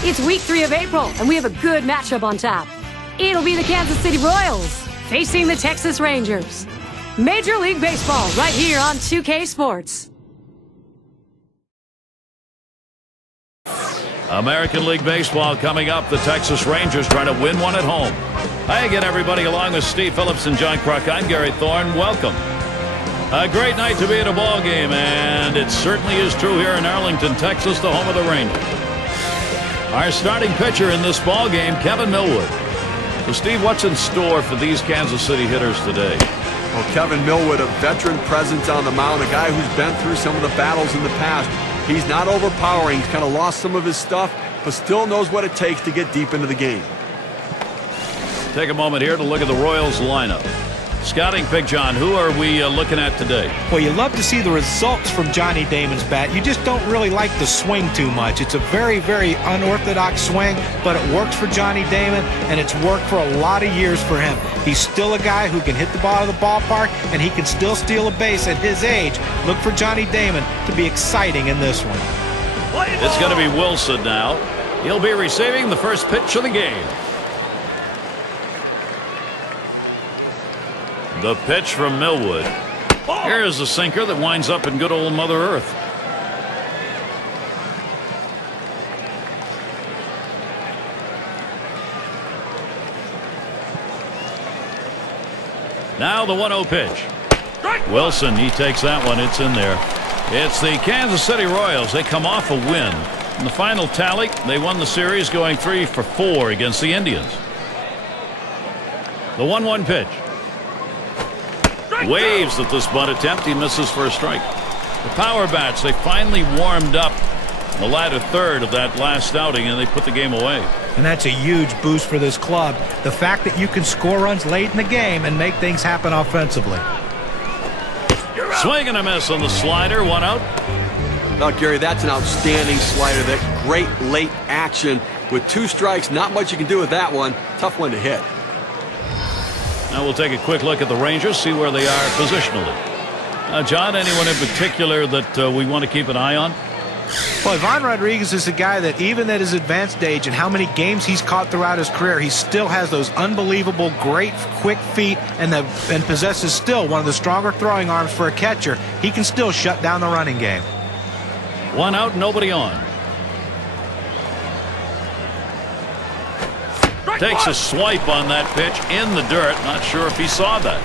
It's week 3 of April, and we have a good matchup on tap. It'll be the Kansas City Royals facing the Texas Rangers. Major League Baseball right here on 2K Sports. American League Baseball coming up. The Texas Rangers trying to win one at home. Hi again, everybody, along with Steve Phillips and John Kruk. I'm Gary Thorne. Welcome. A great night to be at a ball game, and it certainly is true here in Arlington, Texas, the home of the Rangers. Our starting pitcher in this ball game, Kevin Millwood. So, Steve, what's in store for these Kansas City hitters today? Well, Kevin Millwood, a veteran presence on the mound, a guy who's been through some of the battles in the past. He's not overpowering. He's kind of lost some of his stuff, but still knows what it takes to get deep into the game. Take a moment here to look at the Royals lineup. Scouting pick, John, who are we looking at today? Well, you love to see the results from Johnny Damon's bat. You just don't really like the swing too much. It's a very, very unorthodox swing, but it works for Johnny Damon, and it's worked for a lot of years for him. He's still a guy who can hit the ball out of the ballpark, and he can still steal a base at his age. Look for Johnny Damon to be exciting in this one. It's going to be Wilson now. He'll be receiving the first pitch of the game. The pitch from Millwood. Here's a sinker that winds up in good old Mother Earth. Now the 1-0 pitch. Wilson, he takes that one. It's in there. It's the Kansas City Royals. They come off a win. In the final tally, they won the series going 3 for 4 against the Indians. The 1-1 pitch. Waves at this bunt attempt. He misses for a strike. The power bats, they finally warmed up the latter third of that last outing, and they put the game away. And that's a huge boost for this club. The fact that you can score runs late in the game and make things happen offensively. Swing and a miss on the slider. 1 out. Now, Gary, that's an outstanding slider. That great late action with 2 strikes. Not much you can do with that one. Tough one to hit. Now we'll take a quick look at the Rangers, see where they are positionally. John, anyone in particular that we want to keep an eye on? Well, Ivan Rodriguez is a guy that even at his advanced age and how many games he's caught throughout his career, he still has those unbelievable, great, quick feet and possesses still one of the stronger throwing arms for a catcher. He can still shut down the running game. 1 out, nobody on. Takes a swipe on that pitch in the dirt. Not sure if he saw that.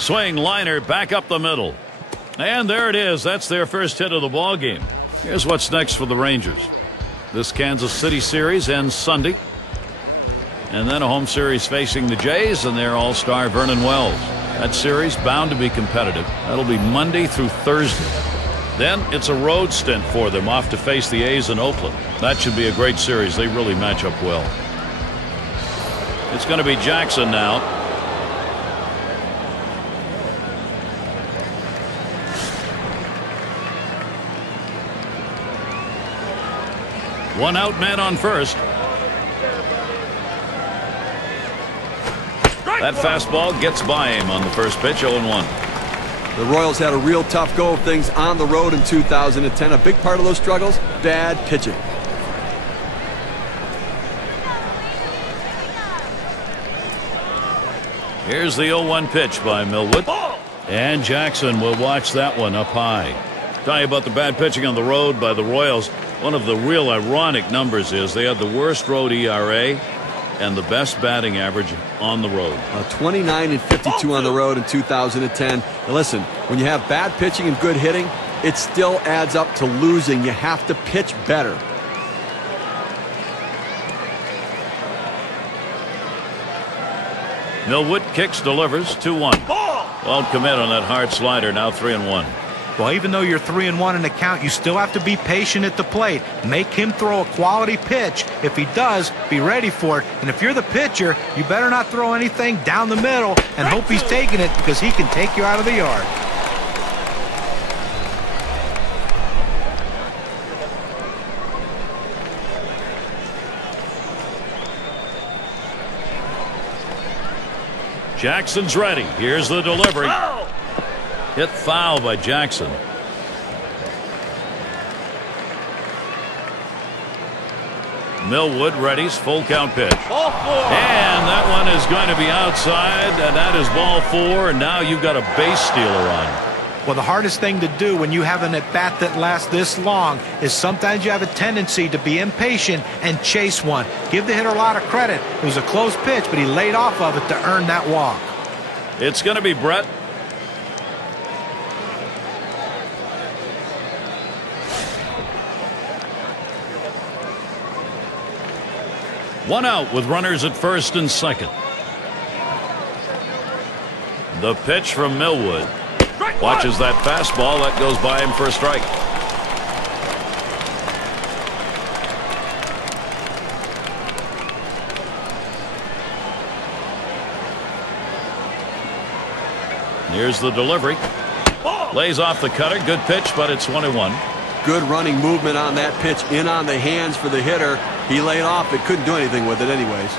Swing liner back up the middle. And there it is. That's their first hit of the ball game. Here's what's next for the Rangers. This Kansas City series ends Sunday. And then a home series facing the Jays and their all-star Vernon Wells. That series bound to be competitive. That'll be Monday through Thursday. Then it's a road stint for them, off to face the A's in Oakland. That should be a great series. They really match up well. It's going to be Jackson now. One out, man on first. That fastball gets by him on the first pitch, 0-1. The Royals had a real tough go of things on the road in 2010. A big part of those struggles, bad pitching. Here's the 0-1 pitch by Millwood. And Jackson will watch that one up high. Tell you about the bad pitching on the road by the Royals. One of the real ironic numbers is they had the worst road ERA and the best batting average on the road. 29 and 52 on the road in 2010. Now listen, when you have bad pitching and good hitting, it still adds up to losing. You have to pitch better. Millwood kicks, delivers, 2-1. Won't commit on that hard slider, now 3-1. Well, even though you're 3-1 in the count, you still have to be patient at the plate. Make him throw a quality pitch. If he does, be ready for it. And if you're the pitcher, you better not throw anything down the middle and hope he's taking it, because he can take you out of the yard. Jackson's ready. Here's the delivery. Hit foul by Jackson. Millwood readies, full count pitch. Ball 4. And that one is going to be outside, and that is ball 4, and now you've got a base stealer on. Well, the hardest thing to do when you have an at-bat that lasts this long is sometimes you have a tendency to be impatient and chase one. Give the hitter a lot of credit. It was a close pitch, but he laid off of it to earn that walk. It's going to be Brett. One out with runners at first and second. The pitch from Millwood. Watches that fastball. That goes by him for a strike. Here's the delivery. Lays off the cutter. Good pitch, but it's 1-1. Good running movement on that pitch, in on the hands for the hitter. He laid off it, couldn't do anything with it anyways.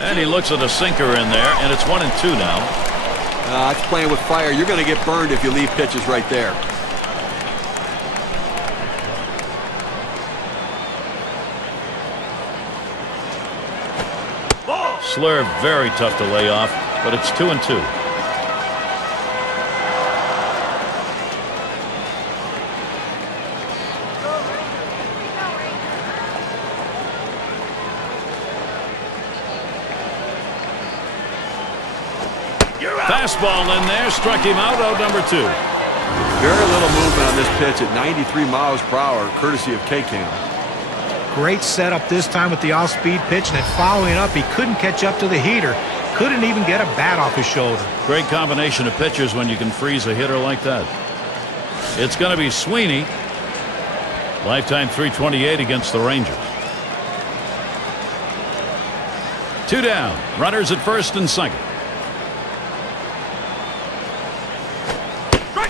And he looks at a sinker in there, and it's 1-2 now. That's playing with fire. You're going to get burned if you leave pitches right there. Slurve very tough to lay off, but it's 2-2. Fastball in there, struck him out number 2. Very little movement on this pitch at 93 miles per hour, courtesy of K-Cam. Great setup this time with the off-speed pitch, and then following up, he couldn't catch up to the heater. Couldn't even get a bat off his shoulder. Great combination of pitchers when you can freeze a hitter like that. It's going to be Sweeney. Lifetime .328 against the Rangers. 2 down. Runners at first and second.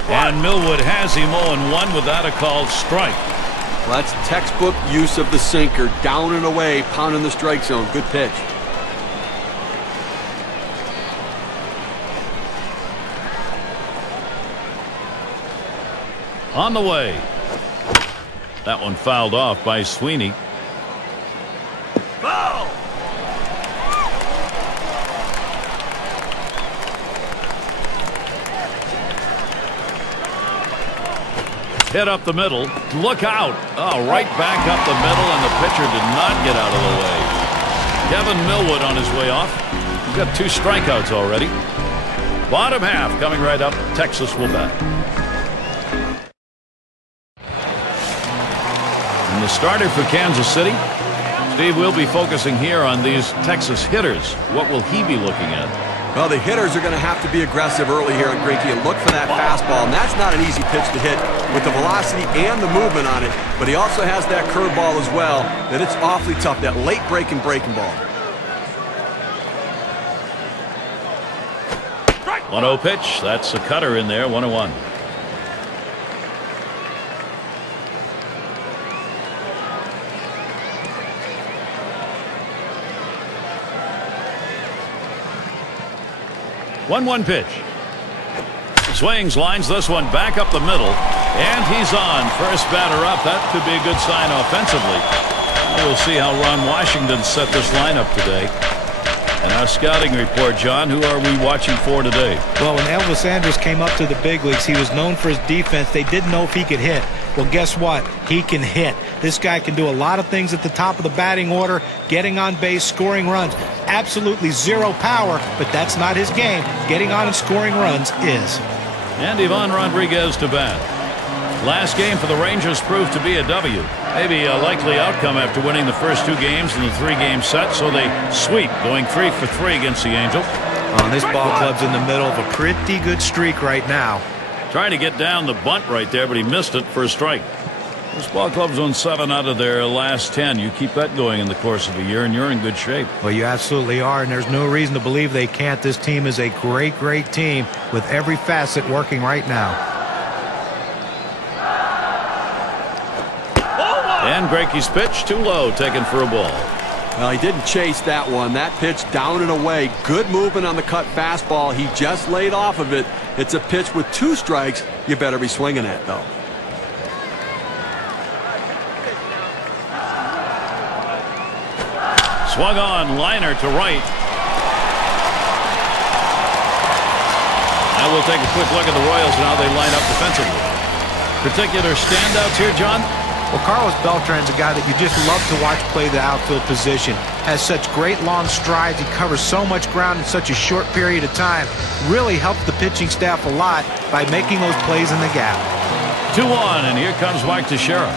And Millwood has him 0-1 with that a called strike. Well, that's textbook use of the sinker. Down and away, pounding the strike zone. Good pitch. On the way. That one fouled off by Sweeney. Foul! Hit up the middle. Look out. Oh, right back up the middle, and the pitcher did not get out of the way. Kevin Millwood on his way off. He's got 2 strikeouts already. Bottom half coming right up. Texas will bat. And the starter for Kansas City. Steve, we'll be focusing here on these Texas hitters. What will he be looking at? Well, the hitters are going to have to be aggressive early here on Greinke and look for that fastball. And that's not an easy pitch to hit with the velocity and the movement on it. But he also has that curveball as well that it's awfully tough, that late breaking ball. 1-0 pitch. That's a cutter in there. 1-1. One pitch. Swings, lines this one back up the middle, and he's on. First batter up. That could be a good sign offensively. We'll see how Ron Washington set this lineup today. And our scouting report, John, who are we watching for today? Well, when Elvis Andrus came up to the big leagues, he was known for his defense. They didn't know if he could hit. Well, guess what? He can hit. This guy can do a lot of things at the top of the batting order, getting on base, scoring runs. Absolutely zero power, but that's not his game. Getting on and scoring runs is. And Ivan Rodriguez to bat. Last game for the Rangers proved to be a W. Maybe a likely outcome after winning the first 2 games in the 3-game set, so they sweep, going 3 for 3 against the Angels. This ball club's in the middle of a pretty good streak right now. Trying to get down the bunt right there, but he missed it for a strike. This ball club's won 7 out of their last 10. You keep that going in the course of a year, and you're in good shape. Well, you absolutely are, and there's no reason to believe they can't. This team is a great, great team with every facet working right now. And And Greinke's pitch too low, taken for a ball. Well, he didn't chase that one. That pitch down and away. Good movement on the cut fastball. He just laid off of it. It's a pitch with 2 strikes. You better be swinging at, though. Swung on, liner to right. Now we'll take a quick look at the Royals and how they line up defensively. Particular standouts here, John? Well, Carlos Beltran's a guy that you just love to watch play the outfield position. Has such great long strides. He covers so much ground in such a short period of time. Really helps the pitching staff a lot by making those plays in the gap. 2-1, and here comes Mike Teixeira.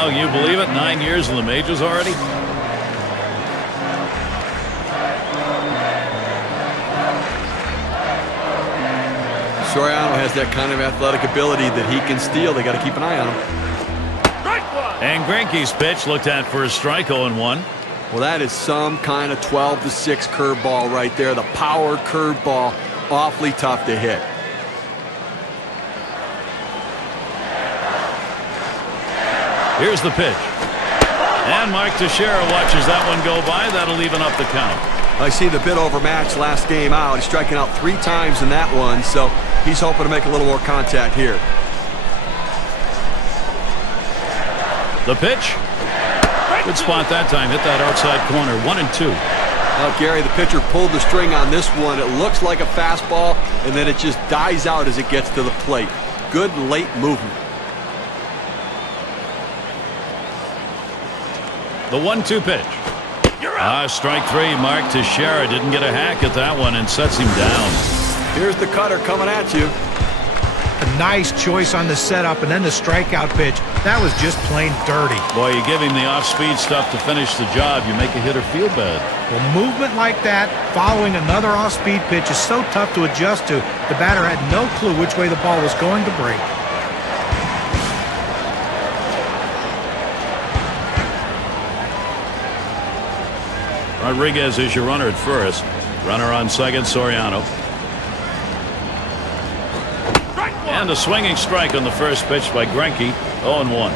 Oh, you believe it? 9 years in the majors already? Soriano has that kind of athletic ability that he can steal. They got to keep an eye on him. And Greinke's pitch looked at for a strike, 0-1. Well, that is some kind of 12-6 curveball right there. The power curveball, awfully tough to hit. Here's the pitch. And Mike Teixeira watches that one go by. That'll even up the count. I see the bit overmatched last game out. He's striking out 3 times in that one, so he's hoping to make a little more contact here. The pitch. Good spot that time. Hit that outside corner. 1-2. Now, Gary, the pitcher pulled the string on this one. It looks like a fastball, and then it just dies out as it gets to the plate. Good late movement. The 1-2 pitch. Strike 3. Mark Teixeira didn't get a hack at that one and sets him down. Here's the cutter coming at you. A nice choice on the setup, and then the strikeout pitch. That was just plain dirty. Boy, you give him the off-speed stuff to finish the job. You make a hitter feel bad. Well, movement like that, following another off-speed pitch, is so tough to adjust to. The batter had no clue which way the ball was going to break. Rodriguez is your runner at first. Runner on second, Soriano. And a swinging strike on the first pitch by Greinke. 0-1.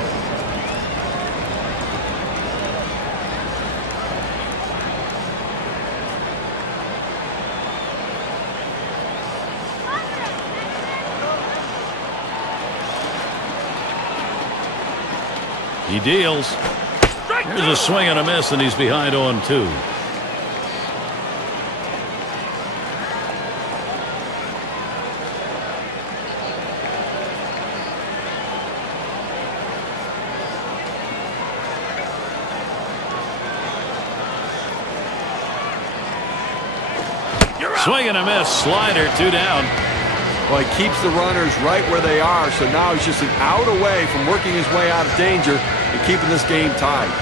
He deals. Here's a swing and a miss, and he's behind 0-2. Swing and a miss. Slider, 2 down. Well, he keeps the runners right where they are, so now he's just an out away from working his way out of danger and keeping this game tied.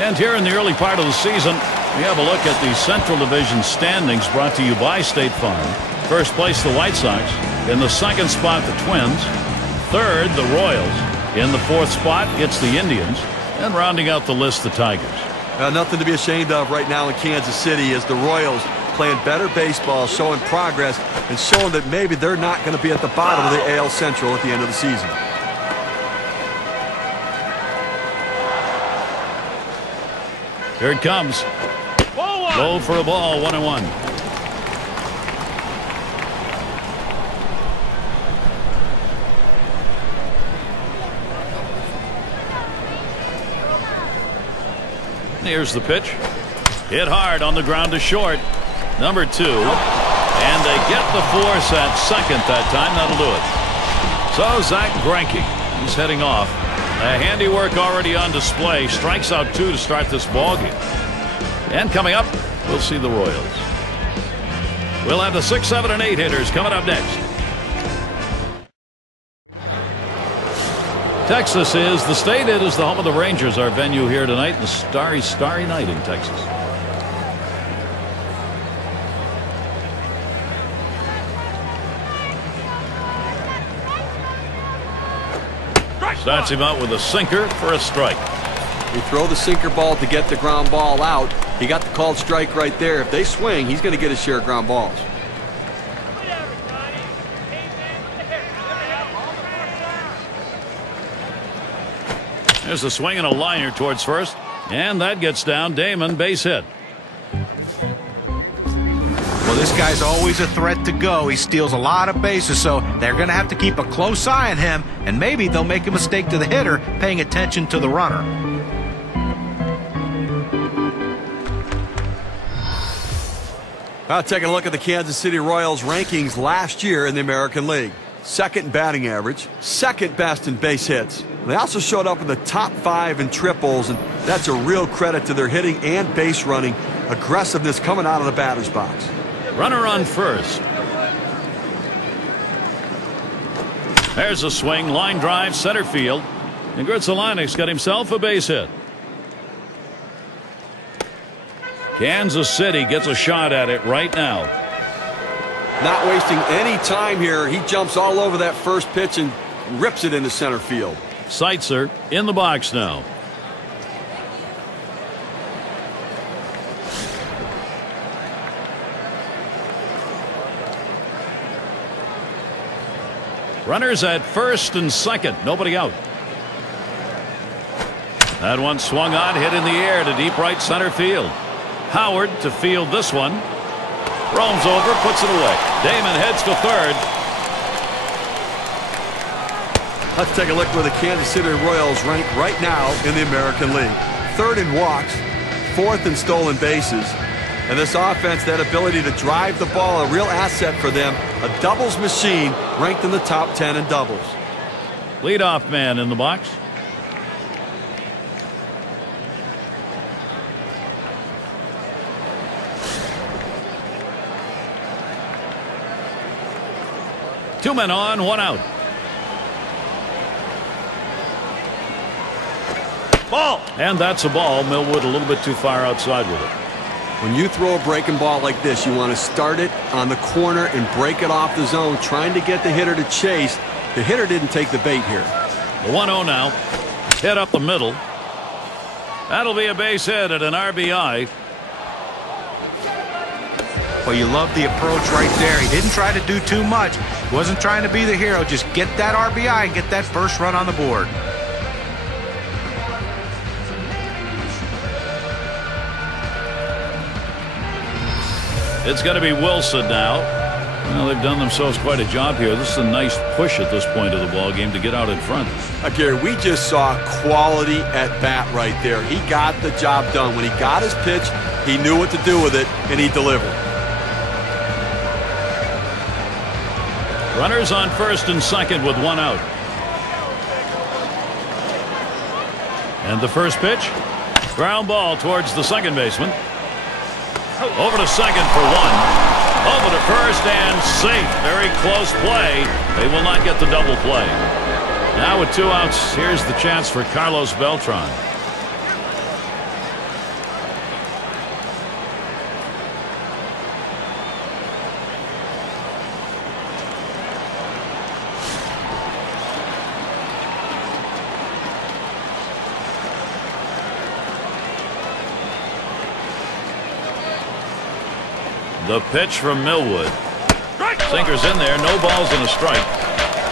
And here in the early part of the season, we have a look at the Central Division standings brought to you by State Farm. First place, the White Sox. In the second spot, the Twins. Third, the Royals. In the fourth spot, it's the Indians. And rounding out the list, the Tigers. Nothing to be ashamed of right now in Kansas City as the Royals playing better baseball, showing progress, and showing that maybe they're not going to be at the bottom of the AL Central at the end of the season. Here it comes. Low for a ball, 1-1. Here's the pitch. Hit hard on the ground to short. Number 2. And they get the force at second that time. That'll do it. So Zach Greinke, he's heading off. A handiwork already on display. Strikes out 2 to start this ball game. And coming up, we'll see the Royals. We'll have the 6, 7, and 8 hitters coming up next. Texas is the state. It is the home of the Rangers. Our venue here tonight. The starry night in Texas. Starts him out with a sinker for a strike. You throw the sinker ball to get the ground ball out. He got the called strike right there. If they swing, he's going to get his share of ground balls. There's a swing and a liner towards first, and that gets down. Damon, base hit. Well, this guy's always a threat to go. He steals a lot of bases, so they're going to have to keep a close eye on him, and maybe they'll make a mistake to the hitter paying attention to the runner. Taking a look at the Kansas City Royals rankings last year in the American League. Second in batting average, second best in base hits. They also showed up in the top 5 in triples, and that's a real credit to their hitting and base running aggressiveness coming out of the batter's box. Runner on first. There's a swing, line drive, center field. And Greinke got himself a base hit. Kansas City gets a shot at it right now. Not wasting any time here. He jumps all over that first pitch and rips it into center field. Seitzer in the box now. Runners at first and second. Nobody out. That one swung on, hit in the air to deep right center field. Howard to field this one. Roams over, puts it away. Damon heads to third. Let's take a look where the Kansas City Royals rank right now in the American League. Third in walks, fourth in stolen bases. And this offense, that ability to drive the ball, a real asset for them. A doubles machine ranked in the top 10 in doubles. Leadoff man in the box. Two men on, one out. Ball. And that's a ball. Millwood a little bit too far outside with it. When you throw a breaking ball like this, you want to start it on the corner and break it off the zone, trying to get the hitter to chase. The hitter didn't take the bait here. The 1-0 now. Hit up the middle. That'll be a base hit at an RBI. Well, you love the approach right there. He didn't try to do too much. Wasn't trying to be the hero. Just get that RBI and get that first run on the board. It's going to be Wilson now. Well, they've done themselves quite a job here. This is a nice push at this point of the ball game to get out in front. Gary, we just saw quality at bat right there. He got the job done. When he got his pitch, he knew what to do with it, and he delivered. Runners on first and second with one out. And the first pitch. Ground ball towards the second baseman. Over to second for one. Over to first and safe. Very close play. They will not get the double play. Now with two outs, here's the chance for Carlos Beltran. The pitch from Millwood. Sinker's in there. No balls and a strike.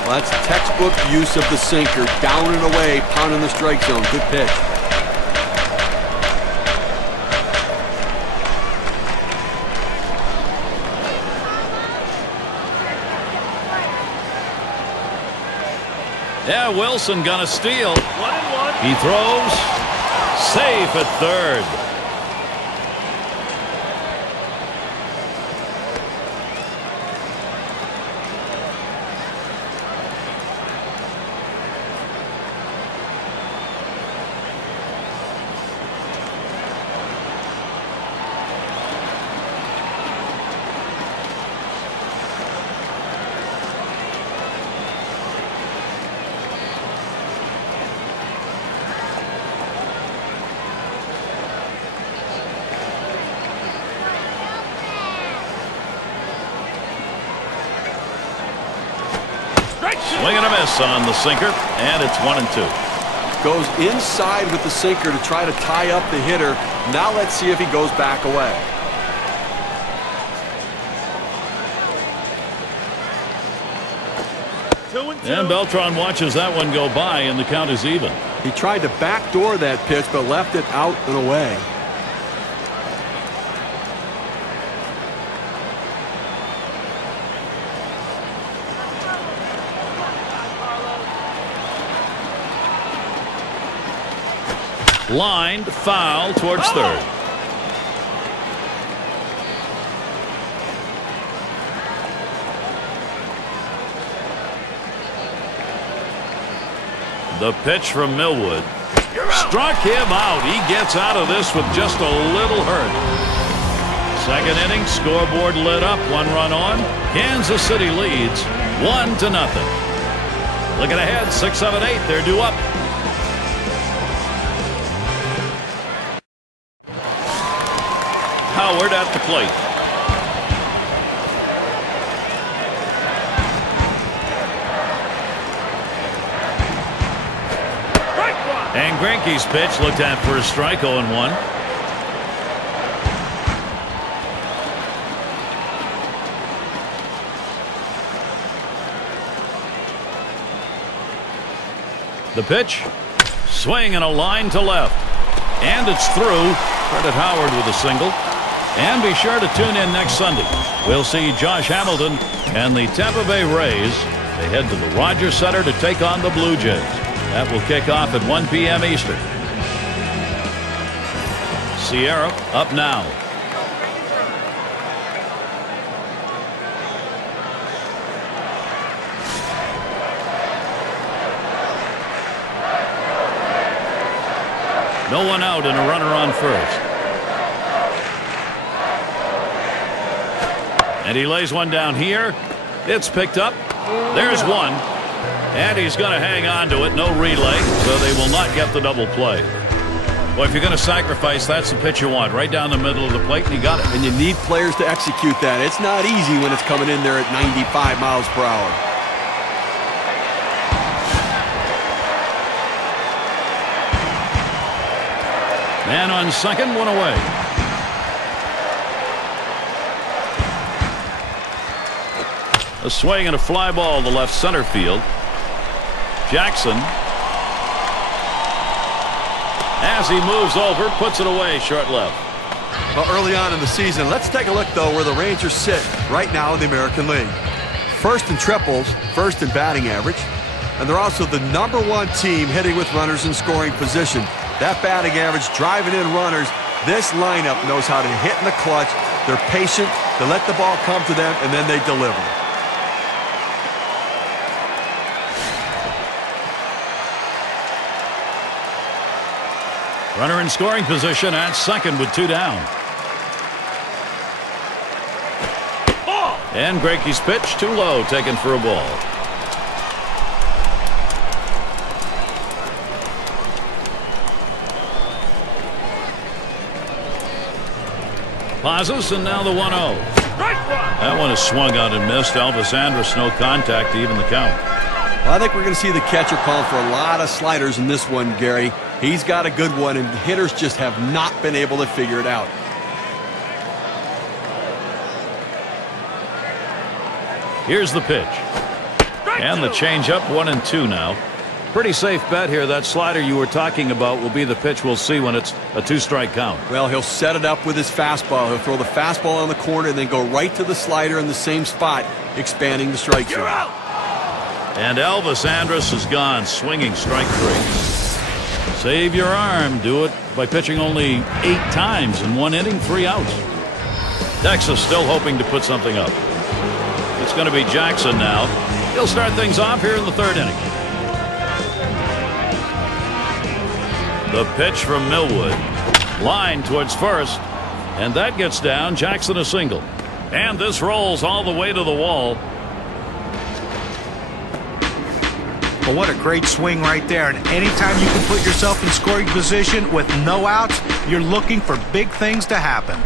Well, that's textbook use of the sinker. Down and away, pounding the strike zone. Good pitch. Yeah, Wilson gonna steal. 1-1. He throws. Safe at third. Swing and a miss on the sinker, and it's 1-2. Goes inside with the sinker to try to tie up the hitter. Now let's see if he goes back away. And Beltran watches that one go by, and the count is even. He tried to backdoor that pitch, but left it out and away. Lined foul towards third. The pitch from Millwood struck him out. He gets out of this with just a little hurt. Second inning, scoreboard lit up, 1 run on. Kansas City leads 1-0. Looking ahead, 6, 7, 8. They're due up. Howard at the plate. And Greinke's pitch looked at for a strike, 0-1. The pitch. Swing and a line to left. And it's through. Credit Howard with a single. And be sure to tune in next Sunday. We'll see Josh Hamilton and the Tampa Bay Rays. They head to the Rogers Center to take on the Blue Jays. That will kick off at 1 p.m. Eastern. Sierra up now. No one out and a runner on first. And he lays one down here. It's picked up. There's one. And he's going to hang on to it. No relay, so they will not get the double play. Well, if you're going to sacrifice, that's the pitch you want. Right down the middle of the plate, and he got it. And you need players to execute that. It's not easy when it's coming in there at 95 miles per hour. Man on second, one away. A swing and a fly ball to left center field. Jackson, as he moves over, puts it away short left. Well, early on in the season, let's take a look, though, where the Rangers sit right now in the American League. First in triples, first in batting average, and they're also the #1 team hitting with runners in scoring position. That batting average, driving in runners, this lineup knows how to hit in the clutch. They're patient, they let the ball come to them, and then they deliver. Runner in scoring position at second with 2 down. And Greinke's pitch too low, taken for a ball. Pauses, and now the 1-0. That one is swung out and missed. Elvis Andrus, no contact to even the count. Well, I think we're going to see the catcher call for a lot of sliders in this one, Gary. He's got a good one, and hitters just have not been able to figure it out. Here's the pitch. And the changeup, 1-2 now. Pretty safe bet here. That slider you were talking about will be the pitch we'll see when it's a 2-strike count. Well, he'll set it up with his fastball. He'll throw the fastball on the corner and then go right to the slider in the same spot, expanding the strike zone. And Elvis Andrus is gone, swinging strike 3. Save your arm. Do it by pitching only 8 times in 1 inning, 3 outs. Texas still hoping to put something up. It's going to be Jackson now. He'll start things off here in the 3rd inning. The pitch from Millwood. Line towards first. And that gets down. Jackson a single. And this rolls all the way to the wall. Well, what a great swing right there. And anytime you can put yourself in scoring position with no outs, you're looking for big things to happen.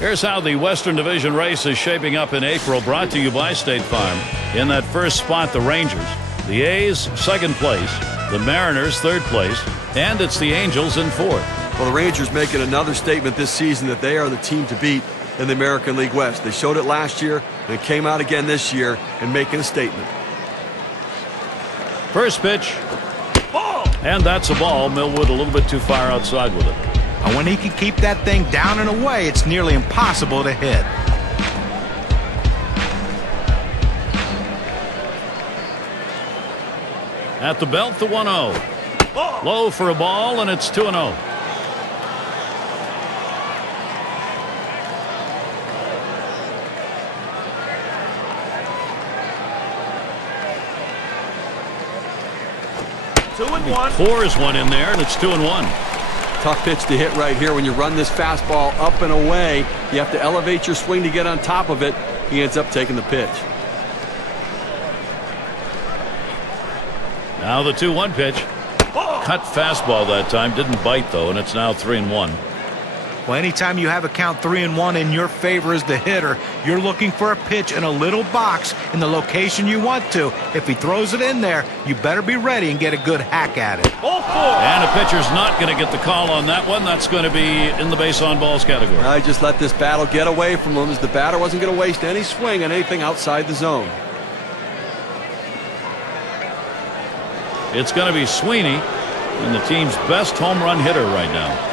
Here's how the Western Division race is shaping up in April, brought to you by State Farm. In that first spot, the Rangers. The A's, 2nd place. The Mariners, 3rd place. And it's the Angels in 4th. Well, the Rangers making another statement this season that they are the team to beat in the American League West. They showed it last year and came out again this year and making a statement. First pitch. And that's a ball. Millwood a little bit too far outside with it. And when he can keep that thing down and away, it's nearly impossible to hit. At the belt, the 1-0. Low for a ball, and it's 2-0. He pours one in there, and it's 2-1. Tough pitch to hit right here. When you run this fastball up and away, you have to elevate your swing to get on top of it. He ends up taking the pitch. Now the 2-1 pitch. Cut fastball that time. Didn't bite, though, and it's now 3-1. Well, anytime you have a count 3-1 in your favor as the hitter, you're looking for a pitch in a little box in the location you want to. If he throws it in there, you better be ready and get a good hack at it. And a pitcher's not going to get the call on that one. That's going to be in the base on balls category. I just let this battle get away from him, as the batter wasn't going to waste any swing on anything outside the zone. It's going to be Sweeney, and the team's best home run hitter right now.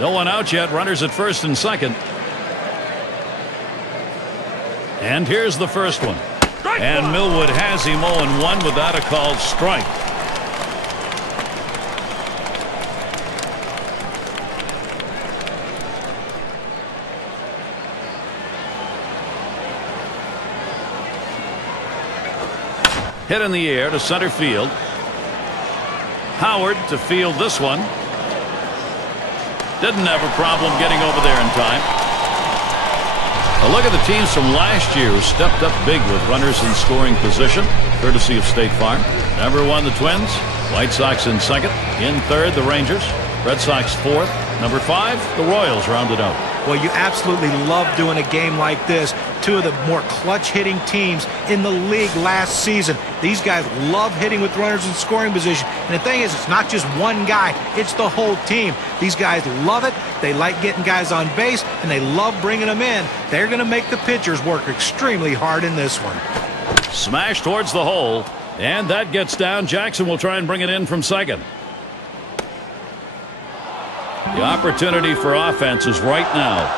No one out yet. Runners at first and second. And here's the first one. And Millwood has him 0-1 without a called strike. Hit in the air to center field. Howard to field this one. Didn't have a problem getting over there in time. A look at the teams from last year who stepped up big with runners in scoring position, courtesy of State Farm. Number 1, the Twins. White Sox in second. In third, the Rangers. Red Sox fourth. Number 5, the Royals rounded out. Well, you absolutely love doing a game like this. Two of the more clutch hitting teams in the league last season. These guys love hitting with runners in scoring position. And the thing is, it's not just one guy, it's the whole team. These guys love it. They like getting guys on base, and they love bringing them in. They're going to make the pitchers work extremely hard in this one. Smash towards the hole, and that gets down. Jackson will try and bring it in from second. The opportunity for offense is right now.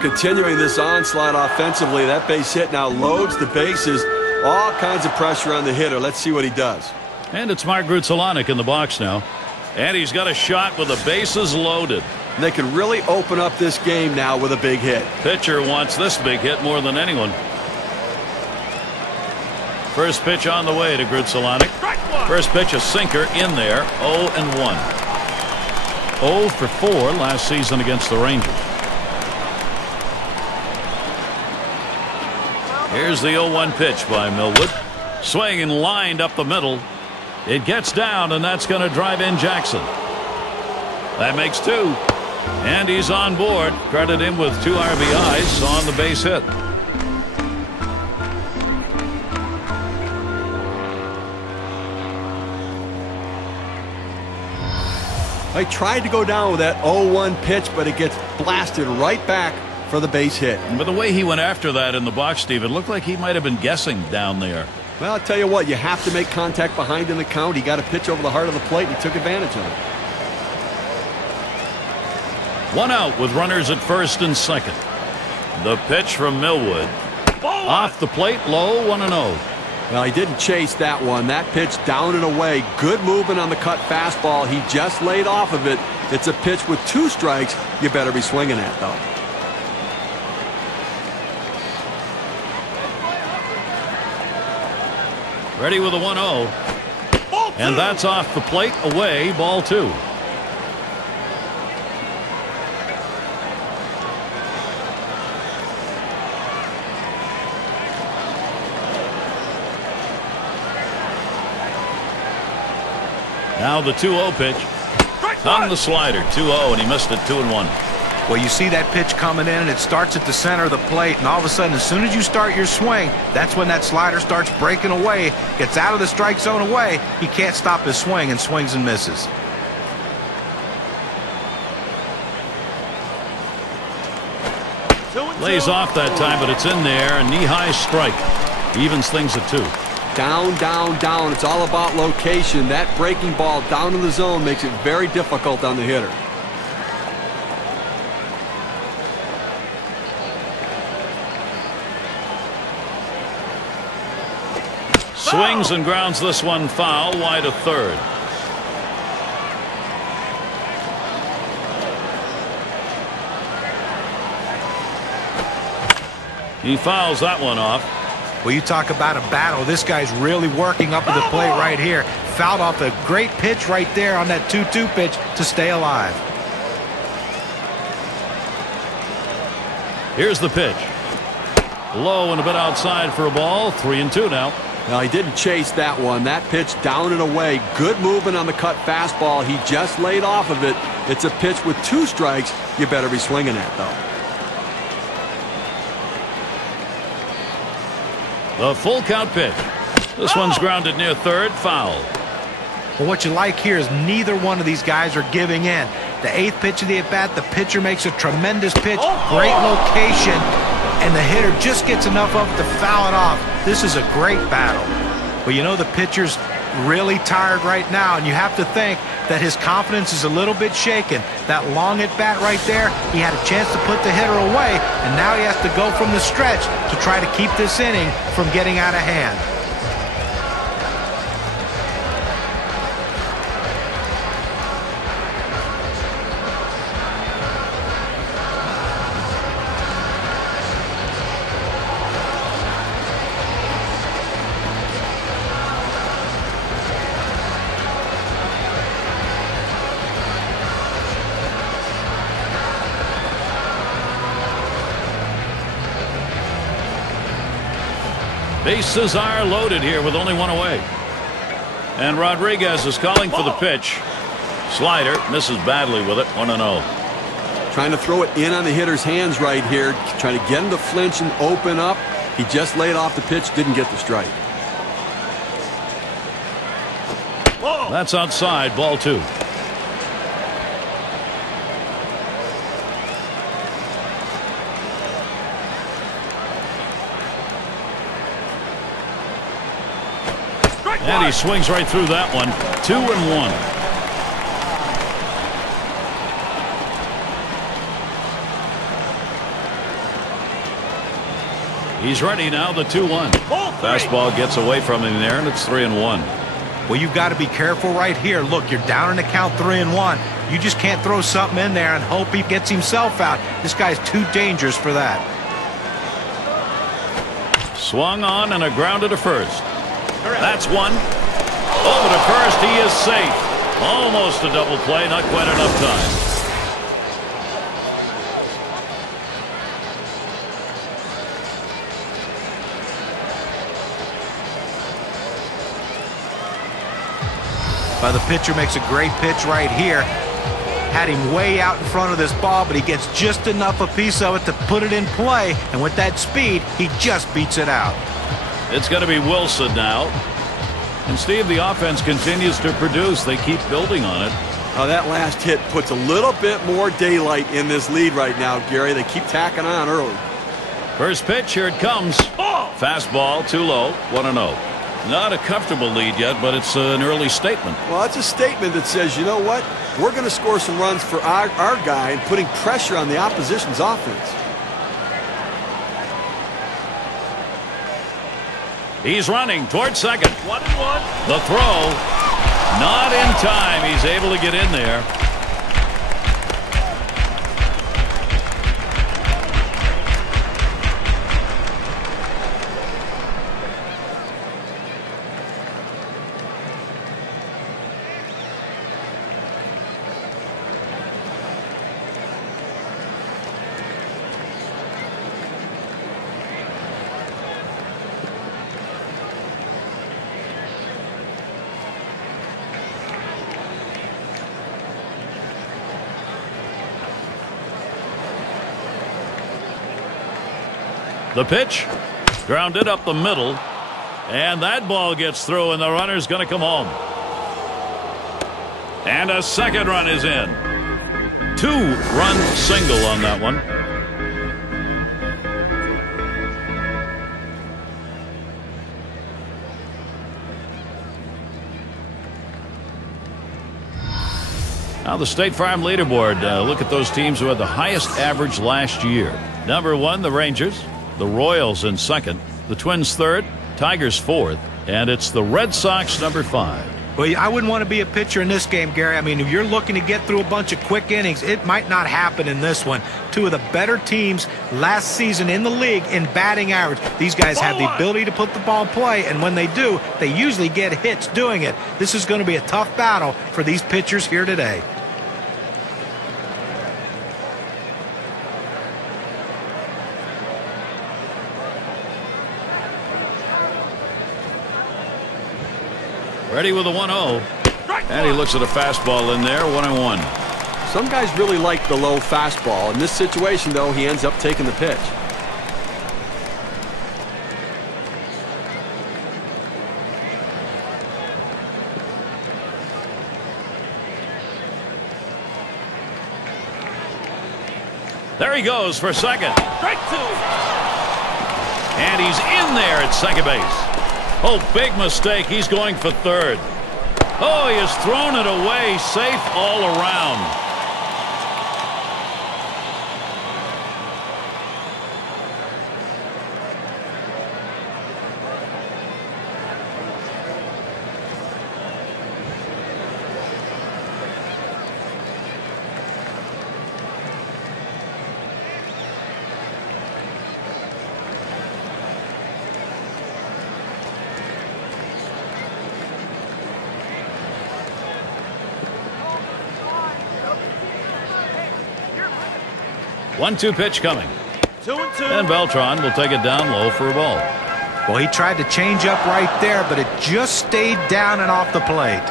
Continuing this onslaught offensively, that base hit now loads the bases. All kinds of pressure on the hitter. Let's see what he does. And it's Mark Grutzelanek in the box now. And he's got a shot with the bases loaded. And they can really open up this game now with a big hit. Pitcher wants this big hit more than anyone. First pitch on the way to Grutzelanek. First pitch a sinker in there. 0-1. 0 for 4 last season against the Rangers. Here's the 0-1 pitch by Millwood. Swing and lined up the middle. It gets down, and that's going to drive in Jackson. That makes 2. And he's on board. Credit him with 2 RBIs on the base hit. I tried to go down with that 0-1 pitch, but it gets blasted right back for the base hit. But the way he went after that in the box, Steve, it looked like he might have been guessing down there. Well, I'll tell you what, you have to make contact behind in the count. He got a pitch over the heart of the plate, and he took advantage of it. 1 out with runners at first and second. The pitch from Millwood. Off the plate, low, 1-0. Well, he didn't chase that one. That pitch down and away. Good movement on the cut fastball. He just laid off of it. It's a pitch with 2 strikes. You better be swinging at, though. Ready with a 1-0. And that's off the plate, away, ball 2. Now the 2-0 pitch. On the slider, 2-0, and he missed it 2-1. Well, you see that pitch coming in, and it starts at the center of the plate, and all of a sudden, as soon as you start your swing, that's when that slider starts breaking away, gets out of the strike zone away. He can't stop his swing and swings and misses. Lays off that time, but it's in there. A knee-high strike. Evens things at 2. Down, down, down. It's all about location. That breaking ball down in the zone makes it very difficult on the hitter. Swings and grounds this one foul, wide of third. He fouls that one off. Well, you talk about a battle. This guy's really working up to the plate right here. Fouled off a great pitch right there on that 2-2 pitch to stay alive. Here's the pitch. Low and a bit outside for a ball. 3-2 now. Well, he didn't chase that one. That pitch down and away. Good movement on the cut fastball. He just laid off of it. It's a pitch with 2 strikes. You better be swinging at, though. The full count pitch. This one's grounded near third. Foul. Well, what you like here is neither one of these guys are giving in. The 8th pitch of the at-bat, the pitcher makes a tremendous pitch. Great location. And the hitter just gets enough of it to foul it off. This is a great battle. But you know the pitcher's really tired right now, and you have to think that his confidence is a little bit shaken. That long at bat right there, he had a chance to put the hitter away, and now he has to go from the stretch to try to keep this inning from getting out of hand. Bases are loaded here with only 1 away. And Rodriguez is calling for the pitch. Slider misses badly with it. 1-0. Trying to throw it in on the hitter's hands right here. Trying to get him to flinch and open up. He just laid off the pitch. Didn't get the strike. That's outside. Ball 2. And he swings right through that one. 2-1. He's ready now. The 2-1. Fastball gets away from him there, and it's 3-1. Well, you've got to be careful right here. Look, you're down in the count 3-1. You just can't throw something in there and hope he gets himself out. This guy's too dangerous for that. Swung on and a ground to first. That's one. Over to first. He is safe. Almost a double play. Not quite enough time. The pitcher makes a great pitch right here. Had him way out in front of this ball, but he gets just enough a piece of it to put it in play. And with that speed, he just beats it out. It's going to be Wilson now. And Steve, the offense continues to produce. They keep building on it. That last hit puts a little bit more daylight in this lead right now, Gary. They keep tacking on early. First pitch, here it comes. Fastball, too low, 1-0. Not a comfortable lead yet, but it's an early statement. Well, it's a statement that says, you know what? We're going to score some runs for our guy and putting pressure on the opposition's offense. He's running towards second. 1-1. The throw. Not in time. He's able to get in there. The pitch. Grounded up the middle. And that ball gets through, and the runner's going to come home. And a second run is in. 2-run single on that one. Now the State Farm leaderboard. Look at those teams who had the highest average last year. Number 1, the Rangers. The Royals in second. The Twins third. Tigers fourth. And it's the Red Sox number 5. Well, I wouldn't want to be a pitcher in this game, Gary. I mean, if you're looking to get through a bunch of quick innings, it might not happen in this one. 2 of the better teams last season in the league in batting average. These guys have the ability to put the ball in play, and when they do, they usually get hits doing it. This is going to be a tough battle for these pitchers here today. Ready with a 1-0. And he looks at a fastball in there, 1-1. Some guys really like the low fastball. In this situation, though, he ends up taking the pitch. There he goes for second. Strike 2. And he's in there at second base. Oh, big mistake. He's going for third. Oh, he has thrown it away. Safe all around. One-two pitch coming. 2-2. And Beltran will take it down low for a ball. Well, he tried to change up right there, but it just stayed down and off the plate.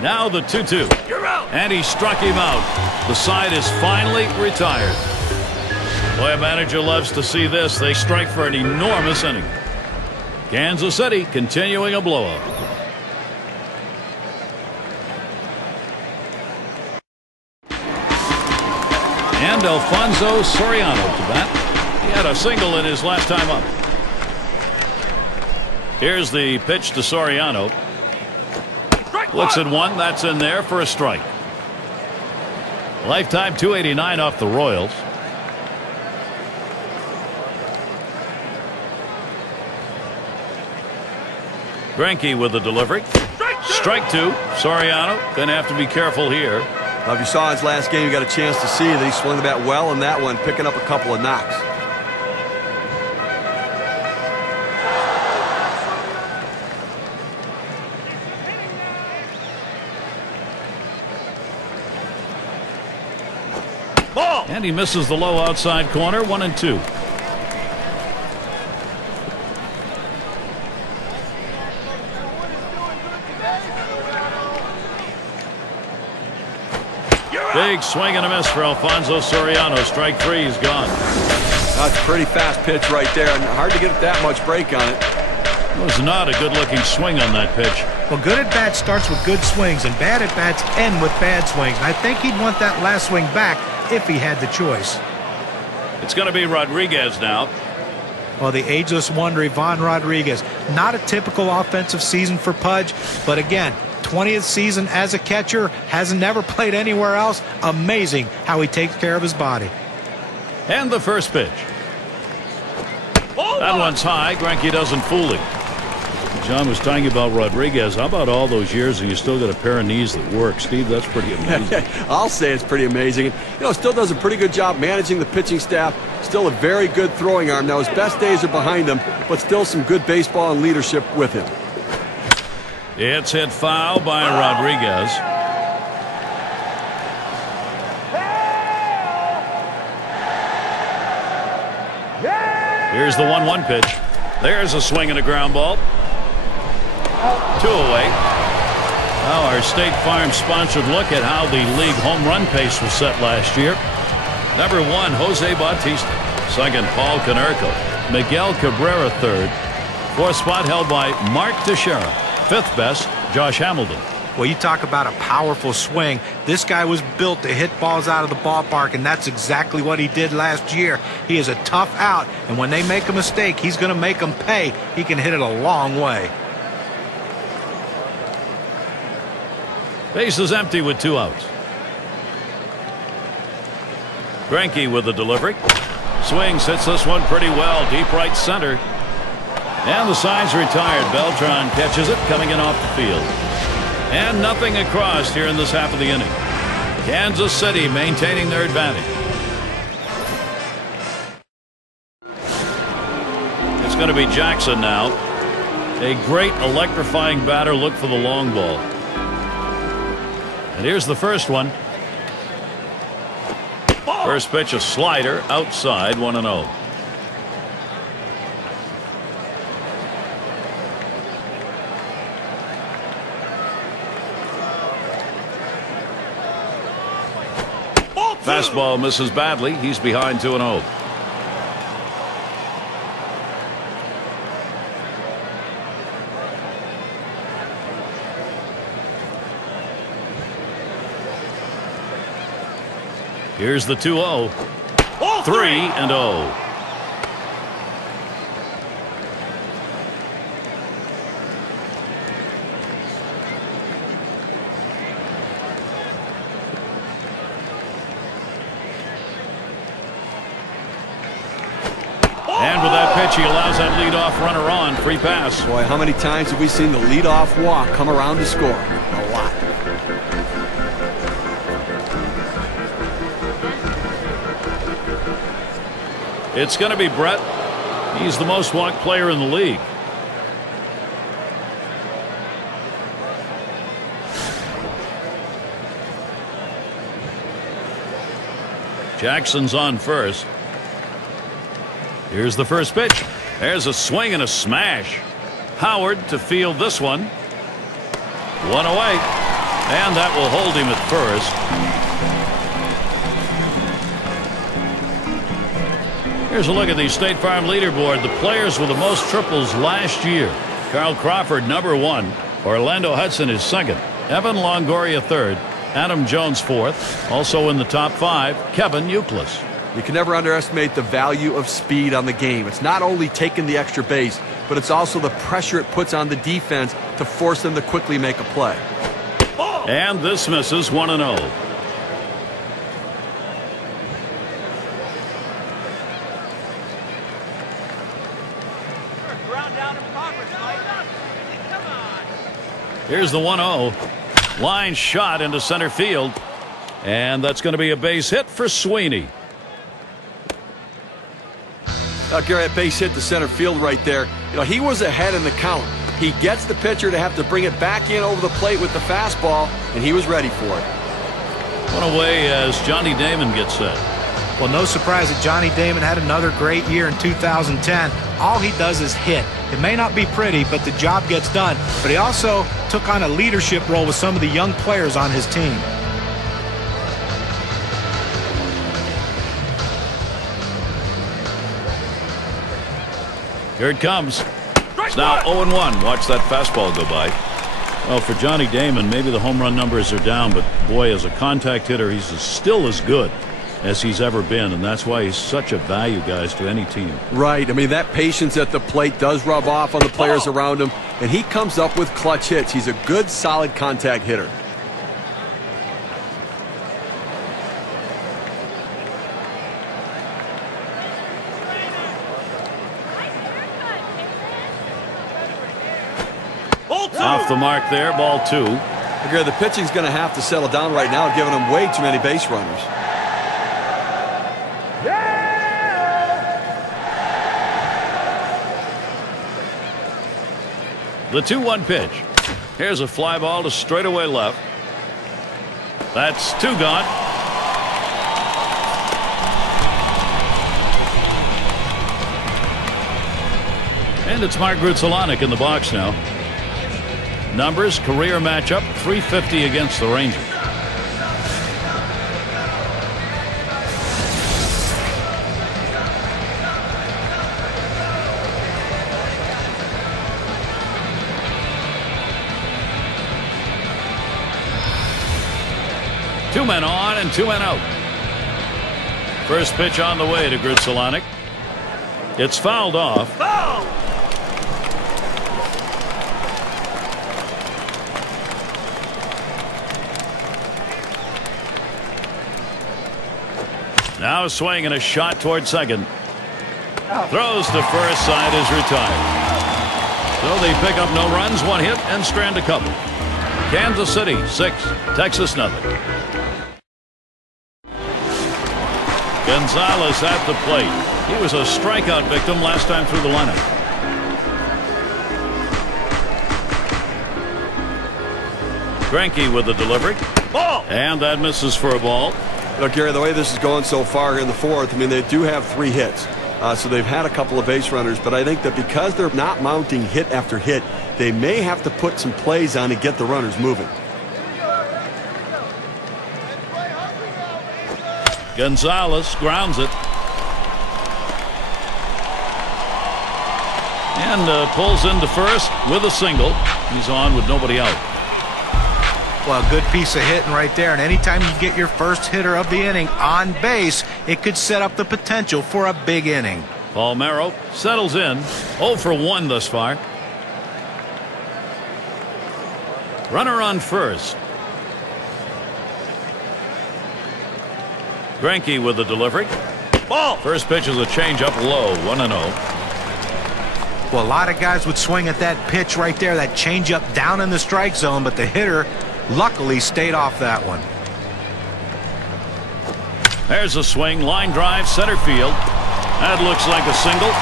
Now the 2-2. And he struck him out. The side is finally retired. Boy, a manager loves to see this. They strike for an enormous inning. Kansas City continuing a blowout. And Alfonso Soriano to bat. He had a single in his last time up. Here's the pitch to Soriano. Looks at one. That's in there for a strike. Lifetime 289 off the Royals. Greinke with the delivery. Strike 2. Soriano going to have to be careful here. Now, if you saw his last game, you got a chance to see that he swung the bat well in that one, picking up a couple of knocks. Ball. And he misses the low outside corner. 1-2. Big swing and a miss for Alfonso Soriano. Strike 3 is gone. That's a pretty fast pitch right there, and hard to get that much break on it. It was not a good-looking swing on that pitch. Well, good at bat starts with good swings, and bad at bats end with bad swings. I think he'd want that last swing back if he had the choice. It's going to be Rodriguez now. Well, the ageless wonder, Ivan Rodriguez. Not a typical offensive season for Pudge, but again, 20th season as a catcher, hasn't never played anywhere else. Amazing how he takes care of his body. And the first pitch. That one's high. Greinke doesn't fool him. John was talking about Rodriguez. How about all those years and you still got a pair of knees that work? Steve, that's pretty amazing. I'll say it's pretty amazing. Still does a pretty good job managing the pitching staff. Still a very good throwing arm. Now, his best days are behind him, but still some good baseball and leadership with him. It's hit foul by Rodriguez. Here's the 1-1 pitch. There's a swing and a ground ball. 2 away. Now our State Farm sponsored look at how the league home run pace was set last year. Number 1, Jose Bautista. Second, Paul Konerko. Miguel Cabrera third. Fourth spot held by Mark Teixeira. Fifth best, Josh Hamilton. Well, you talk about a powerful swing. This guy was built to hit balls out of the ballpark, and that's exactly what he did last year. He is a tough out, and when they make a mistake, he's going to make them pay. He can hit it a long way. Base is empty with 2 outs. Greinke with the delivery. Swings, hits this one pretty well, deep right center. And the side's retired. Beltran catches it, coming in off the field. And nothing across here in this half of the inning. Kansas City maintaining their advantage. It's going to be Jackson now. A great electrifying batter. Look for the long ball. And here's the first one. First pitch, a slider outside, 1-0. Fastball misses badly. He's behind 2-0. Here's the 2-0. 3-0. And with that pitch, he allows that leadoff runner on. Free pass. Boy, how many times have we seen the leadoff walk come around to score? A lot. It's going to be Brett. He's the most walked player in the league. Jackson's on first. Here's the first pitch. There's a swing and a smash. Howard to field this one. 1 away. And that will hold him at first. Here's a look at the State Farm leaderboard. The players with the most triples last year. Carl Crawford, number 1. Orlando Hudson is second. Evan Longoria third. Adam Jones fourth. Also in the top 5, Kevin Youkilis. You can never underestimate the value of speed on the game. It's not only taking the extra base, but it's also the pressure it puts on the defense to force them to quickly make a play. And this misses 1-0. Here's the 1-0. Line shot into center field. And that's going to be a base hit for Sweeney. Gary, that base hit to center field right there. You know, he was ahead in the count. He gets the pitcher to have to bring it back in over the plate with the fastball, and he was ready for it. One away as Johnny Damon gets set. Well, no surprise that Johnny Damon had another great year in 2010. All he does is hit. It may not be pretty, but the job gets done. But he also took on a leadership role with some of the young players on his team. Here it comes. It's now 0-1. Watch that fastball go by. Well, for Johnny Damon, maybe the home run numbers are down, but boy, as a contact hitter, he's still as good as he's ever been, and that's why he's such a value, guys, to any team. Right. I mean, that patience at the plate does rub off on the players around him, and he comes up with clutch hits. He's a good, solid contact hitter. Off the mark there, ball 2. Gary, the pitching's going to have to settle down right now, giving them way too many base runners. The 2-1 pitch. Here's a fly ball to straightaway left. That's 2 gone. And it's Mark Grutzelanek in the box now. Numbers, career matchup, .350 against the Rangers. Two men on and two men out. First pitch on the way to Greinke. It's fouled off. Foul! Now a swing and a shot toward second. Throws to first, side is retired. So they pick up no runs, one hit, and strand a couple. Kansas City 6, Texas 0. Gonzalez at the plate. He was a strikeout victim last time through the lineup. Greinke with the delivery. Ball! And that misses for a ball. Look, Gary, the way this is going so far here in the fourth, I mean, they do have 3 hits. So they've had a couple of base runners, but I think that because they're not mounting hit after hit, they may have to put some plays on to get the runners moving. Gonzalez grounds it. And pulls into first with a single. He's on with nobody out. Well, a good piece of hitting right there. And anytime you get your first hitter of the inning on base, it could set up the potential for a big inning. Palmeiro settles in. 0 for 1 thus far. Runner on first. Greinke with the delivery. Ball! First pitch is a changeup low, 1-0. Well, a lot of guys would swing at that pitch right there, that changeup down in the strike zone, but the hitter luckily stayed off that one. There's a swing, line drive, center field. That looks like a single.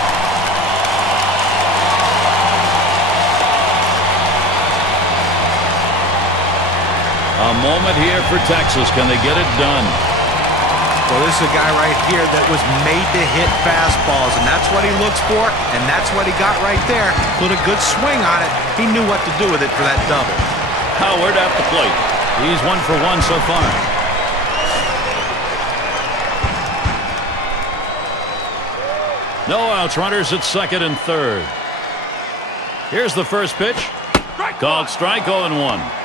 A moment here for Texas. Can they get it done? Well, this is a guy right here that was made to hit fastballs, and that's what he looks for, and that's what he got right there. Put a good swing on it. He knew what to do with it for that double. Howard at the plate. He's 1 for 1 so far. No outs, runners at second and third. Here's the first pitch. Called strike, 0-1.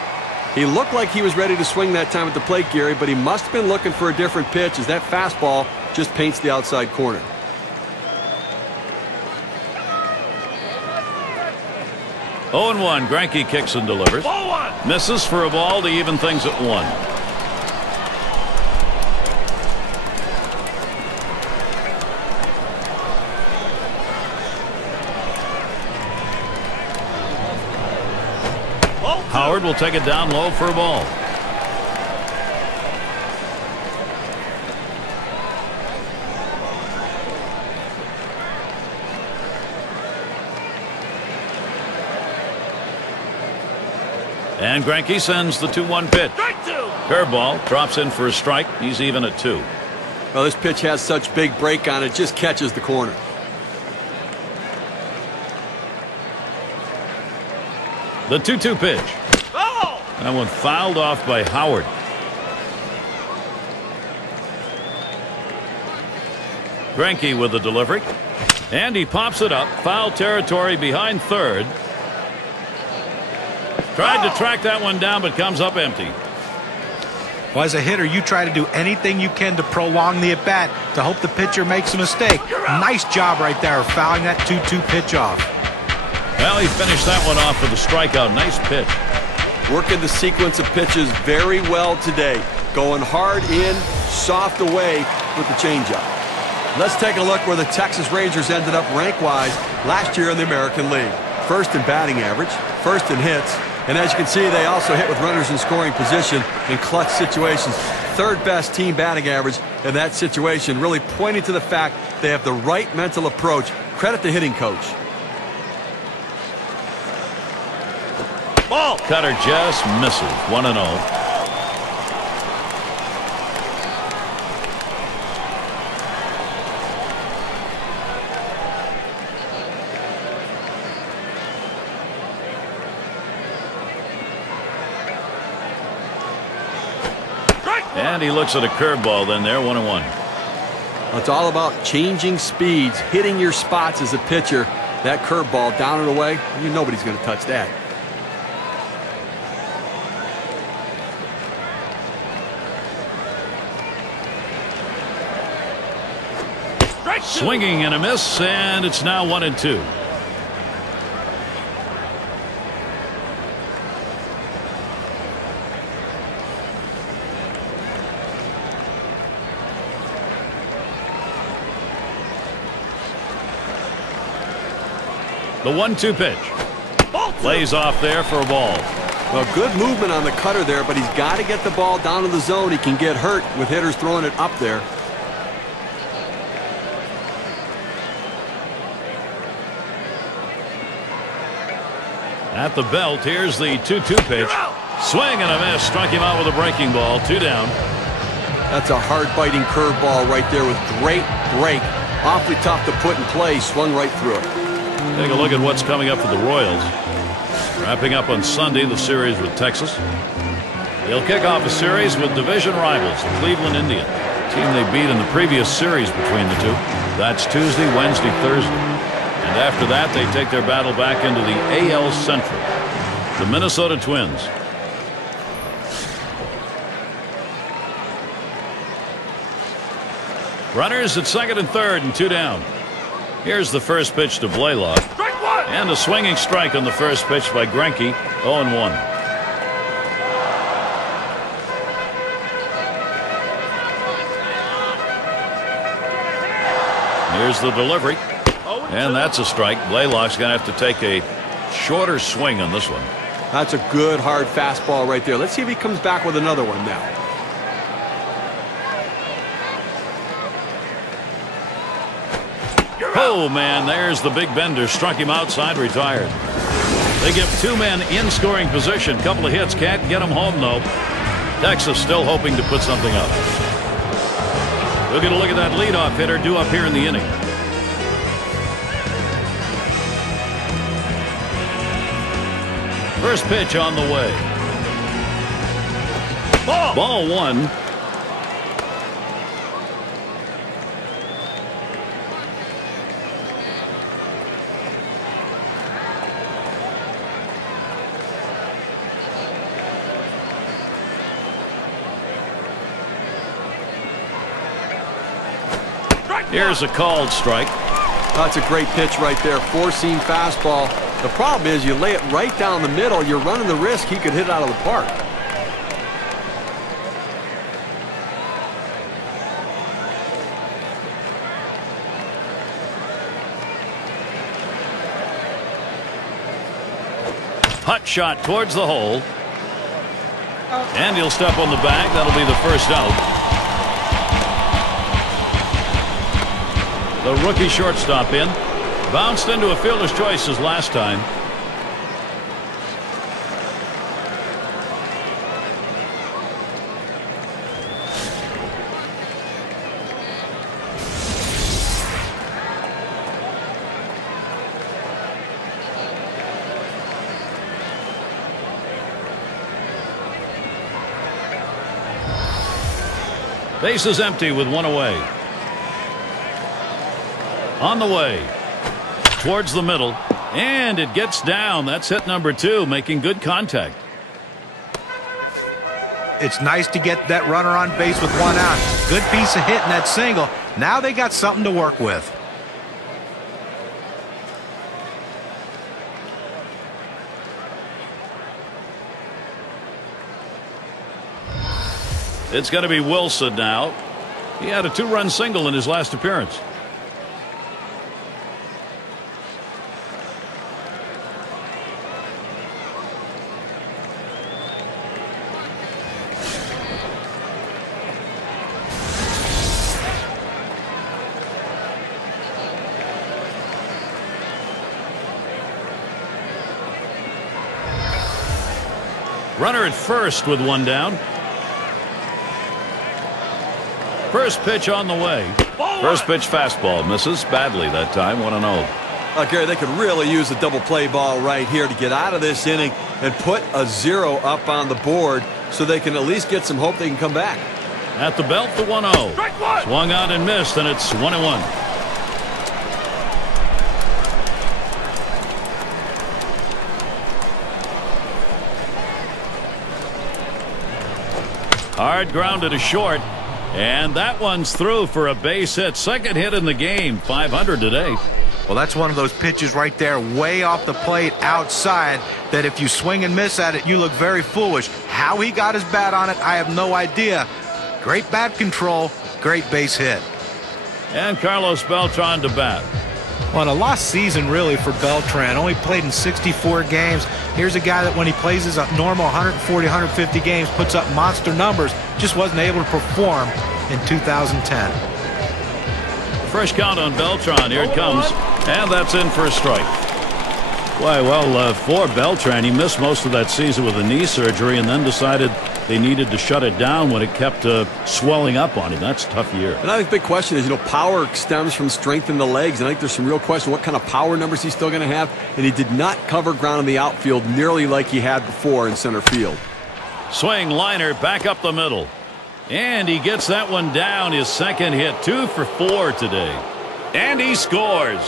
He looked like he was ready to swing that time at the plate, Gary, but he must have been looking for a different pitch as that fastball just paints the outside corner. Oh and 1. Greinke kicks and delivers. Ball 1. Misses for a ball to even things at 1. Howard will take it down low for a ball. And Greinke sends the 2-1 pitch. Strike 2. Curveball drops in for a strike. He's even at 2. Well, this pitch has such big break on it, just catches the corner. The 2-2 pitch. Ball! That one fouled off by Howard. Greinke with the delivery. And he pops it up. Foul territory behind third. Tried to track that one down, but comes up empty. Well, as a hitter, you try to do anything you can to prolong the at-bat to hope the pitcher makes a mistake. Nice job right there, fouling that 2-2 pitch off. Well, he finished that one off with a strikeout. Nice pitch. Working the sequence of pitches very well today. Going hard in, soft away with the changeup. Let's take a look where the Texas Rangers ended up rank-wise last year in the American League. First in batting average, first in hits, and as you can see, they also hit with runners in scoring position in clutch situations. Third best team batting average in that situation, really pointing to the fact they have the right mental approach. Credit the hitting coach. Ball! Cutter just misses. 1-0. And he looks at a curveball then there, 1-1. It's all about changing speeds, hitting your spots as a pitcher. That curveball down and away, nobody's going to touch that. Swinging and a miss, and it's now 1-2. The 1-2 pitch. Lays off there for a ball. Well, good movement on the cutter there, but he's got to get the ball down to the zone. He can get hurt with hitters throwing it up there. At the belt, here's the 2-2 pitch. Swing and a miss. Struck him out with a breaking ball. 2 down. That's a hard-biting curveball right there with great break. Awfully tough to put in play. Swung right through it. Take a look at what's coming up for the Royals. Wrapping up on Sunday the series with Texas. They'll kick off a series with division rivals, the Cleveland Indians, team they beat in the previous series between the two. That's Tuesday, Wednesday, Thursday. And after that, they take their battle back into the AL Central. The Minnesota Twins. Runners at second and third and 2 down. Here's the first pitch to Blaylock. And a swinging strike on the first pitch by Greinke. 0-1. Here's the delivery. And that's a strike. Blaylock's going to have to take a shorter swing on this one. That's a good, hard fastball right there. Let's see if he comes back with another one now. Oh, man, there's the big bender. Struck him outside, retired. They give 2 men in scoring position. Couple of hits, can't get them home, though. Texas still hoping to put something up. We'll get a look at that leadoff hitter due up here in the inning. First pitch on the way. Ball 1. Here's a called strike. That's a great pitch right there. 4-seam fastball. The problem is you lay it right down the middle, you're running the risk he could hit it out of the park. Hot shot towards the hole. And he'll step on the bag. That'll be the first out. The rookie shortstop in. Bounced into a fielder's choice as last time. Base is empty with 1 away. On the way towards the middle, and it gets down. That's hit number 2, making good contact. It's nice to get that runner on base with 1 out. Good piece of hitting that single. Now they got something to work with. It's going to be Wilson now. He had a 2-run single in his last appearance. Runner at first with 1 down. First pitch on the way. First pitch fastball misses badly that time. 1-0. Gary, they could really use a double play ball right here to get out of this inning and put a 0 up on the board so they can at least get some hope they can come back. At the belt, the 1-0. Swung on and missed, and it's 1-1. Hard grounded to short, and that one's through for a base hit. Second hit in the game, 500 today. Well, that's one of those pitches right there, way off the plate outside, that if you swing and miss at it, you look very foolish. How he got his bat on it, I have no idea. Great bat control, great base hit. And Carlos Beltran to bat. Well, a lost season really for Beltran. Only played in 64 games. Here's a guy that when he plays his normal 140, 150 games, puts up monster numbers, just wasn't able to perform in 2010. First count on Beltran. Here it comes. And that's in for a strike. Why, well, for Beltran, he missed most of that season with a knee surgery and then decided they needed to shut it down when it kept swelling up on him. That's a tough year. And I think the big question is, power stems from strength in the legs. And I think there's some real question what kind of power numbers he's still going to have. And he did not cover ground in the outfield nearly like he had before in center field. Swing liner back up the middle. And he gets that one down. His second hit, 2 for 4 today. And he scores.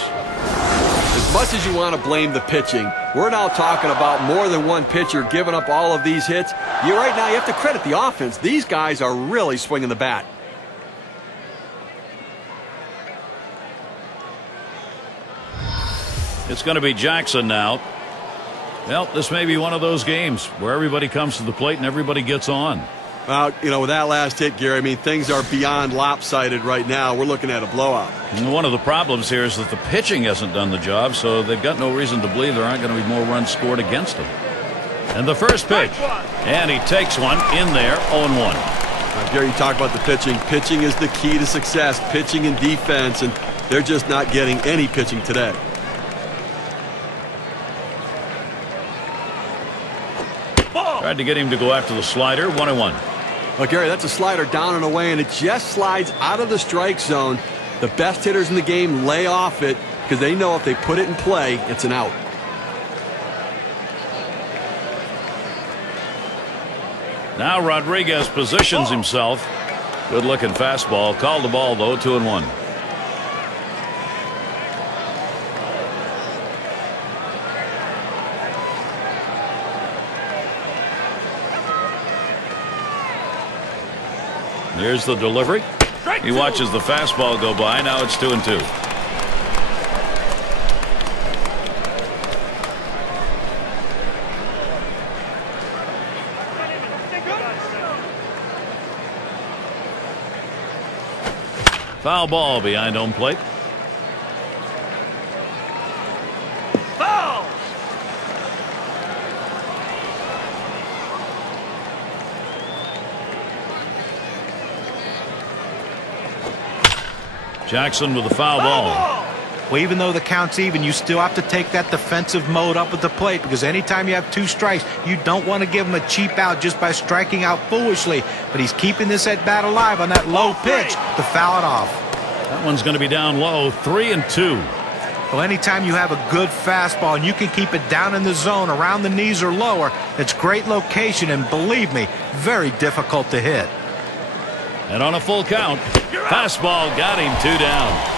As much as you want to blame the pitching, we're now talking about more than one pitcher giving up all of these hits. Right now, you have to credit the offense. These guys are really swinging the bat. It's going to be Jackson now. Well, this may be one of those games where everybody comes to the plate and everybody gets on. Well, with that last hit, Gary, I mean, things are beyond lopsided right now. We're looking at a blowout. And one of the problems here is that the pitching hasn't done the job, so they've got no reason to believe there aren't going to be more runs scored against them. And the first pitch. And he takes one in there, 0-1. Gary, you talk about the pitching. Pitching is the key to success, pitching and defense, and they're just not getting any pitching today. Tried to get him to go after the slider, 1-1. Well, Gary, that's a slider down and away, and it just slides out of the strike zone. The best hitters in the game lay off it because they know if they put it in play, it's an out. Now Rodriguez positions himself. Good-looking fastball. Called the ball, though, 2-1. Here's the delivery. He watches the fastball go by. Now it's 2-2. Foul ball behind home plate. Foul! Jackson with the foul ball. Well, even though the count's even, you still have to take that defensive mode up at the plate, because anytime you have 2 strikes, you don't want to give him a cheap out just by striking out foolishly. But he's keeping this at bat alive on that low pitch to foul it off. That one's going to be down low, 3-2. Well, anytime you have a good fastball and you can keep it down in the zone around the knees or lower, it's great location, and believe me, very difficult to hit. And on a full count, fastball got him 2 down.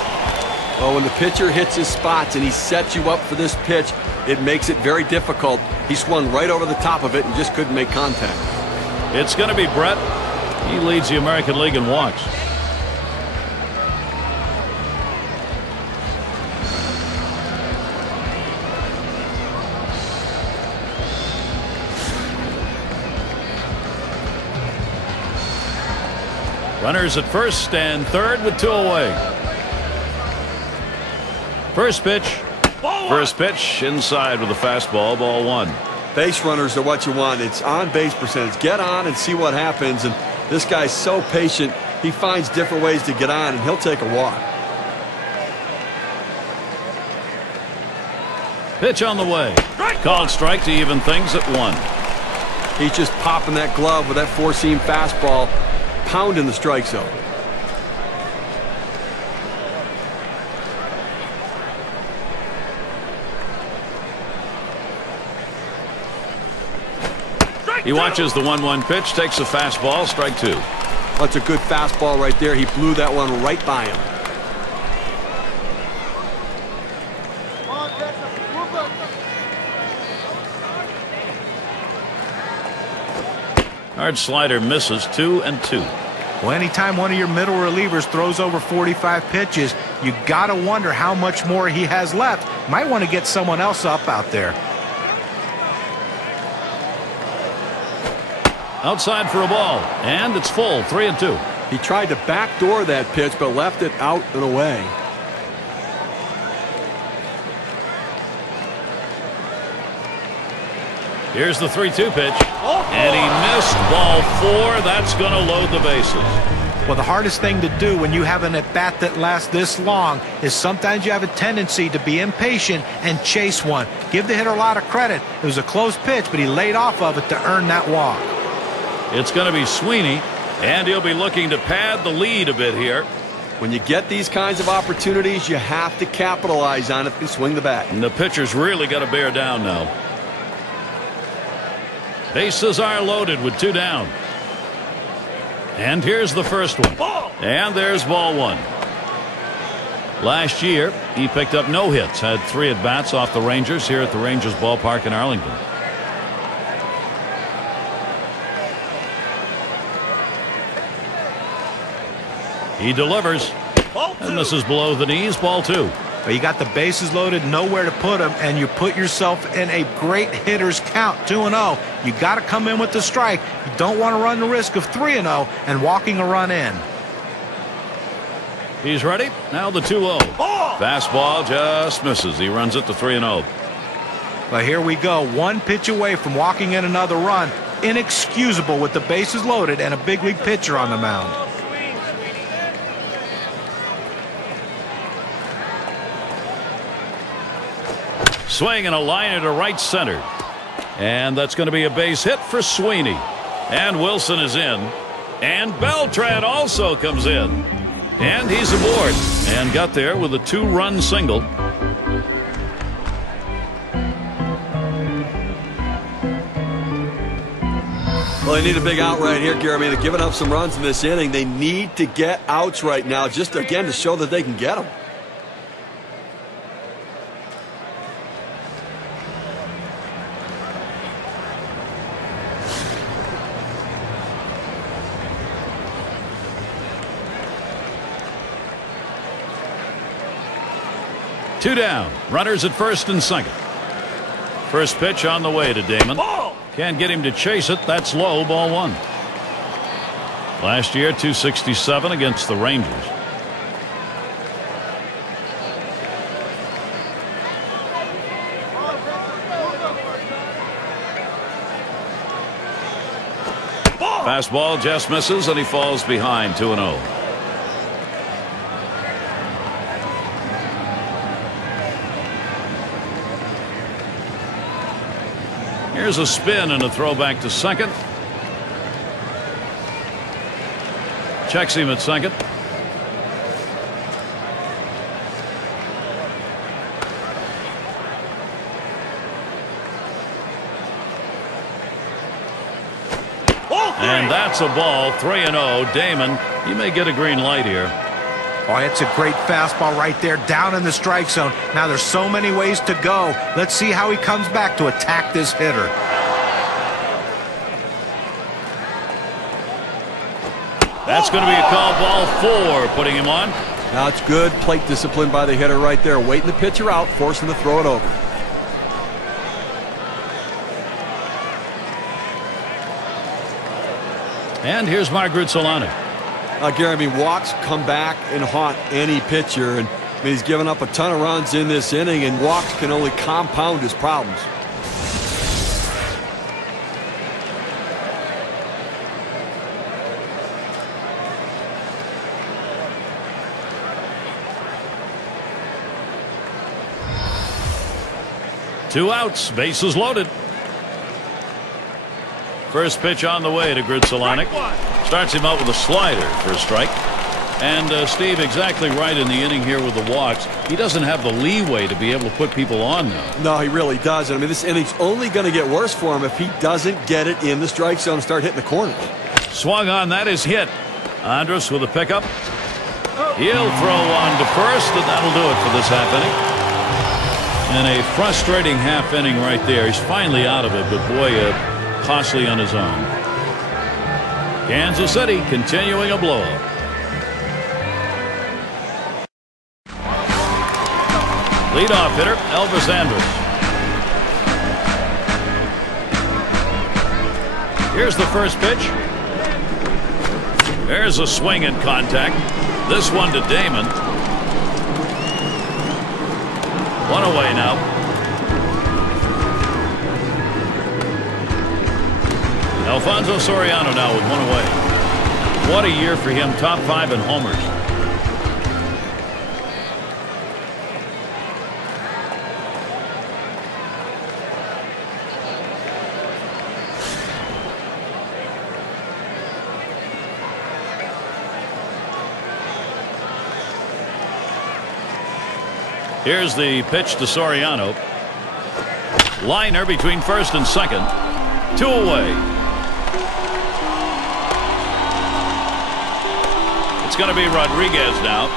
Well, when the pitcher hits his spots and he sets you up for this pitch, it makes it very difficult. He swung right over the top of it and just couldn't make contact. It's going to be Brett. He leads the American League in walks. Runners at first and third with 2 away. First pitch inside with a fastball, ball 1. Base runners are what you want. It's on base percentage. Get on and see what happens. And this guy's so patient. He finds different ways to get on, and he'll take a walk. Pitch on the way. Called strike to even things at 1. He's just popping that glove with that 4-seam fastball, pounding the strike zone. He watches the 1-1 pitch, takes a fastball, strike 2. That's a good fastball right there. He blew that one right by him. Hard slider misses, 2-2. Well, anytime one of your middle relievers throws over 45 pitches, you got to wonder how much more he has left. Might want to get someone else up out there. Outside for a ball, and it's full, 3-2. He tried to backdoor that pitch, but left it out and away. Here's the 3-2 pitch, and he missed ball 4. That's going to load the bases. Well, the hardest thing to do when you have an at-bat that lasts this long is sometimes you have a tendency to be impatient and chase one. Give the hitter a lot of credit. It was a close pitch, but he laid off of it to earn that walk. It's going to be Sweeney, and he'll be looking to pad the lead a bit here. When you get these kinds of opportunities, you have to capitalize on it and swing the bat. And the pitcher's really got to bear down now. Bases are loaded with 2 down. And here's the first one. And there's ball 1. Last year, he picked up no hits, had 3 at-bats off the Rangers here at the Rangers ballpark in Arlington. He delivers. And this is below the knees, ball 2. But you got the bases loaded, nowhere to put them, and you put yourself in a great hitter's count, 2-0. You got to come in with the strike. You don't want to run the risk of 3-0 and walking a run in. He's ready. Now the 2-0. Fastball just misses. He runs it to 3-0. But here we go. 1 pitch away from walking in another run. Inexcusable with the bases loaded and a big league pitcher on the mound. Swing and a liner to right center. And that's going to be a base hit for Sweeney. And Wilson is in. And Beltran also comes in. And he's aboard. And got there with a 2-run single. Well, they need a big out right here, Gary. They're giving up some runs in this inning. They need to get outs right now, just again to show that they can get them. Two down. Runners at first and second. First pitch on the way to Damon. Can't get him to chase it. That's low. Ball 1. Last year, 267 against the Rangers. Fastball just misses, and he falls behind 2-0. Here's a spin and a throw back to second. Checks him at second. And that's a ball. 3-0. Damon, he may get a green light here. Oh, it's a great fastball right there, down in the strike zone. Now there's so many ways to go. Let's see how he comes back to attack this hitter. That's going to be a call, ball 4, putting him on. Now it's good plate discipline by the hitter right there, waiting the pitcher out, forcing to throw it over. And here's Margaret Solano. Gary, I mean, walks come back and haunt any pitcher, and I mean, he's given up a ton of runs in this inning, and walks can only compound his problems. Two outs, bases loaded. First pitch on the way to Grutzelanic. Starts him out with a slider for a strike. And Steve, exactly right in the inning here with the walks. He doesn't have the leeway to be able to put people on now. No, he really doesn't. I mean, this inning's only going to get worse for him if he doesn't get it in the strike zone and start hitting the corners. Swung on, that is hit. Andrus with a pickup. He'll throw on to first, and that'll do it for this half inning. And a frustrating half inning right there. He's finally out of it, but boy, costly on his own. Kansas City continuing a blowout. Leadoff hitter, Elvis Andrus. Here's the first pitch. There's a swing and contact. This one to Damon. One away now. Alfonso Soriano now with one away. What a year for him. Top 5 in homers. Here's the pitch to Soriano. Liner between first and second. 2 away. It's going to be Rodriguez now.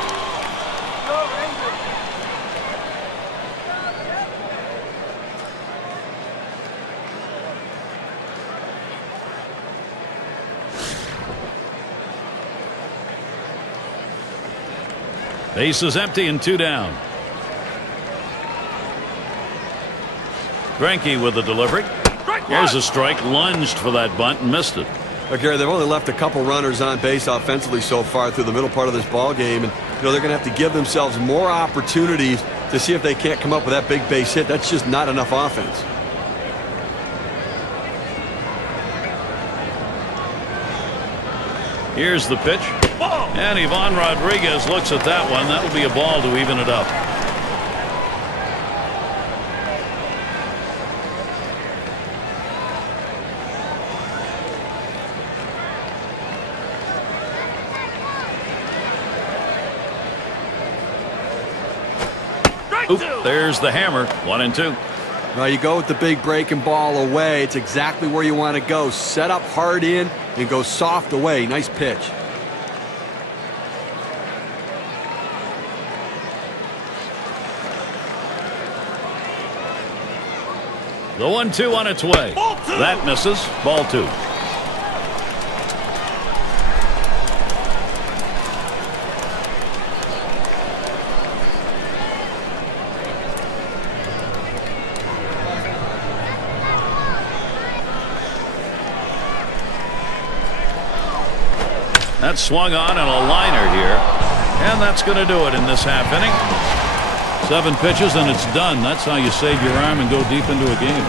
Base is empty and 2 down. Greinke with the delivery. Here's a strike. Lunged for that bunt and missed it. Okay, they've only left a couple runners on base offensively so far through the middle part of this ball game, and they're going to have to give themselves more opportunities to see if they can't come up with that big base hit. That's just not enough offense. Here's the pitch. And Ivan Rodriguez looks at that one. That'll be a ball to even it up. Oop, there's the hammer. 1-2. Now you go with the big breaking ball away. It's exactly where you want to go. Set up hard in and go soft away. Nice pitch. The 1-2 on its way. That misses. Ball 2. That's swung on and a liner here. And that's going to do it in this half inning. 7 pitches and it's done. That's how you save your arm and go deep into a game.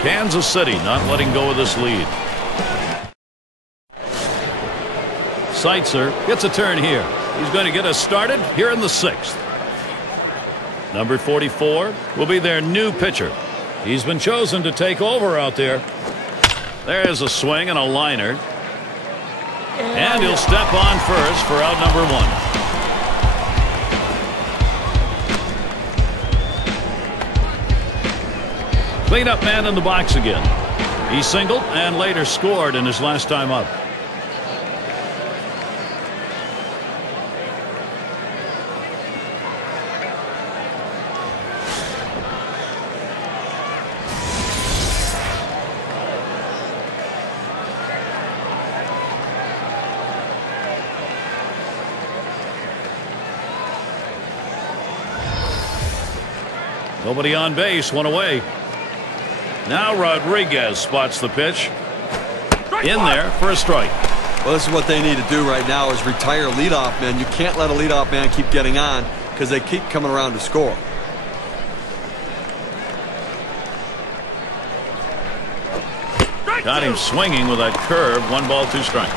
Kansas City not letting go of this lead. Seitzer gets a turn here. He's going to get us started here in the 6th. Number 44 will be their new pitcher. He's been chosen to take over out there. There's a swing and a liner. And he'll step on first for out number 1. Cleanup man in the box again. He singled and later scored in his last time up. Nobody on base, 1 away. Now Rodriguez spots the pitch. In there for a strike. Well, this is what they need to do right now is retire leadoff man. You can't let a leadoff man keep getting on because they keep coming around to score. Got him swinging with that curve. 1 ball, 2 strikes.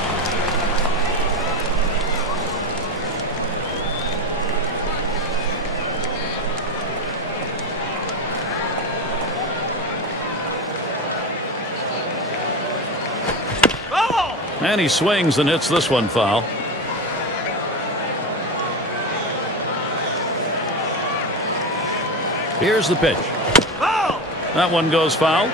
And he swings and hits this one foul. Here's the pitch. That one goes foul.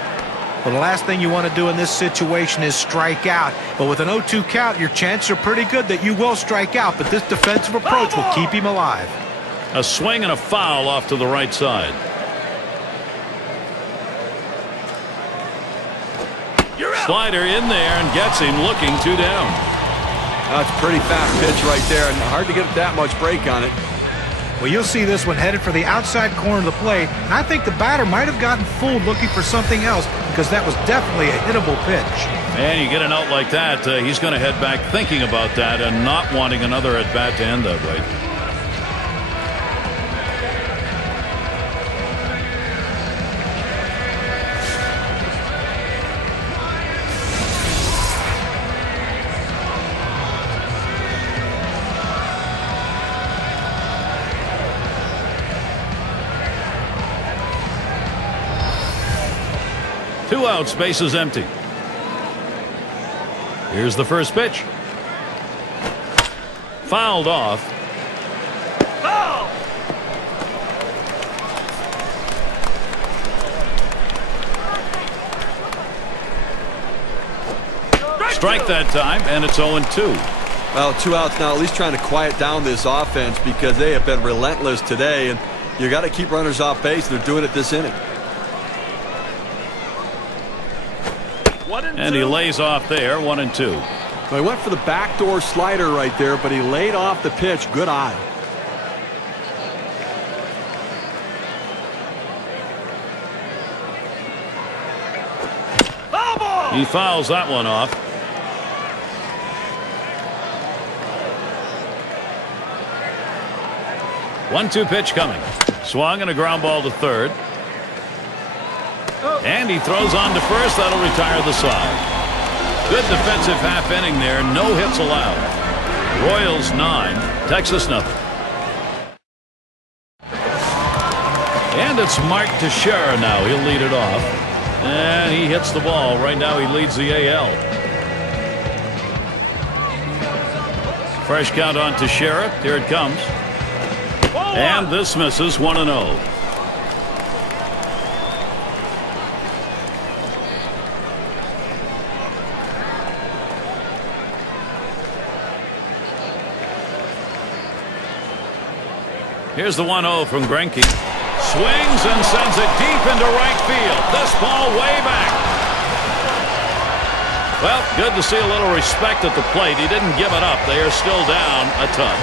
Well, the last thing you want to do in this situation is strike out. But with an 0-2 count, your chances are pretty good that you will strike out. But this defensive approach will keep him alive. A swing and a foul off to the right side. Slider in there and gets him looking 2 down. That's a pretty fast pitch right there, and hard to get that much break on it. Well, you'll see this one headed for the outside corner of the plate, and I think the batter might have gotten fooled looking for something else because that was definitely a hittable pitch. And you get an out like that, he's going to head back thinking about that and not wanting another at-bat to end that way. Two outs, bases empty. Here's the first pitch. Fouled off. Foul! Strike that time, and it's 0-2. Well, 2 outs now, at least trying to quiet down this offense because they have been relentless today, and you got to keep runners off base. They're doing it this inning. And he lays off there, 1-2. Well, he went for the backdoor slider right there, but he laid off the pitch. Good eye. He fouls that one off. One-two pitch coming. Swung and a ground ball to third. And he throws on to first. That'll retire the side. Good defensive half inning there. No hits allowed. Royals 9, Texas nothing. And it's Mark Teixeira now. He'll lead it off. And he hits the ball. Right now he leads the AL. Fresh count on Teixeira. Here it comes. And this misses 1-0. Here's the 1-0 from Greinke. Swings and sends it deep into right field. This ball way back. Well, good to see a little respect at the plate. He didn't give it up. They are still down a ton.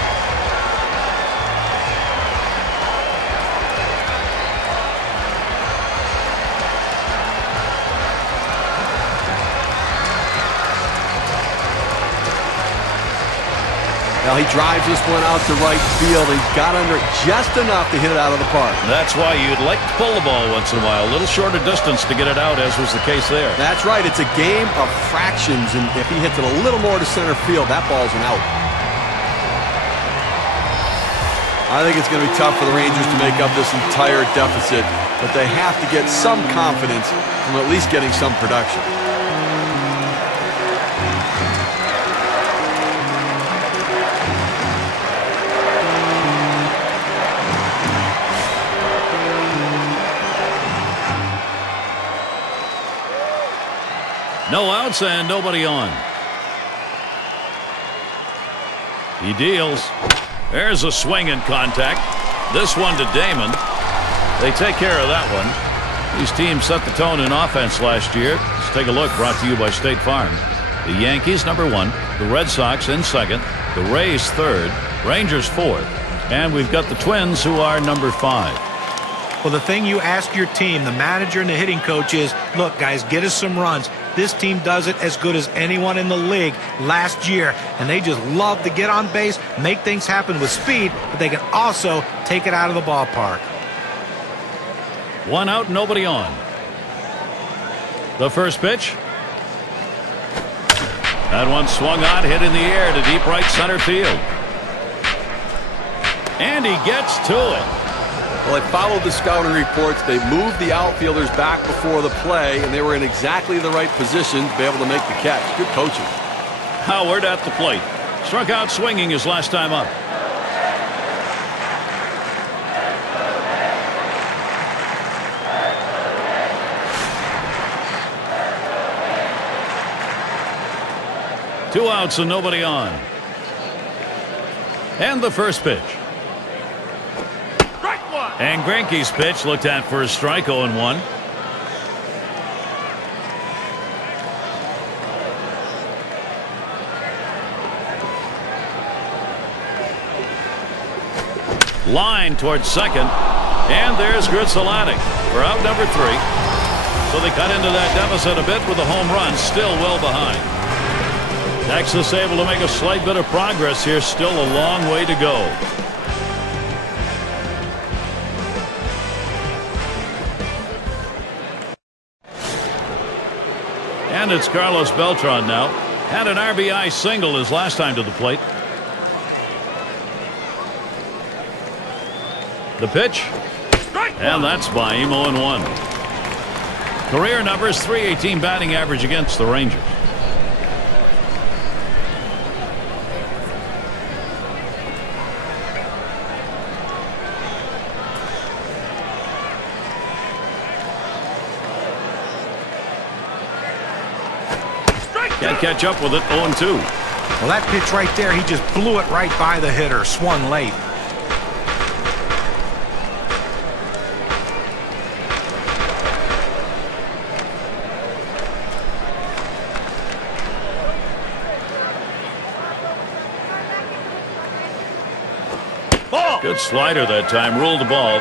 Now he drives this one out to right field. He got under it just enough to hit it out of the park. That's why you'd like to pull the ball once in a while. A little shorter distance to get it out, as was the case there. That's right. It's a game of fractions, and if he hits it a little more to center field, that ball's an out. I think it's going to be tough for the Rangers to make up this entire deficit, but they have to get some confidence from at least getting some production. No outs and nobody on. He deals. There's a swing and contact. This one to Damon. They take care of that one. These teams set the tone in offense last year. Let's take a look. Brought to you by State Farm. The Yankees #1, the Red Sox in second, the Rays third, Rangers fourth, and we've got the Twins who are #5. Well, the thing you ask your team, the manager and the hitting coach, is, look, guys, get us some runs. This team does it as good as anyone in the league last year, and they just love to get on base, make things happen with speed, but they can also take it out of the ballpark. One out, nobody on. The first pitch. That one swung on, hit in the air to deep right center field. And he gets to it. Well, they followed the scouting reports. They moved the outfielders back before the play, and they were in exactly the right position to be able to make the catch. Good coaching. Howard at the plate. Struck out swinging his last time up. 2 outs and nobody on. And the first pitch. And Greinke's pitch looked at for a strike, 0-1. Line towards second. And there's Greinke for out number 3. So they cut into that deficit a bit with a home run, still well behind. Texas able to make a slight bit of progress here, still a long way to go. And it's Carlos Beltran now. Had an RBI single his last time to the plate. The pitch. And that's by him, 0-1. Career numbers, .318 batting average against the Rangers. Can't catch up with it, 0-2. Well, that pitch right there, he just blew it right by the hitter, swung late. Good slider that time, ruled the ball,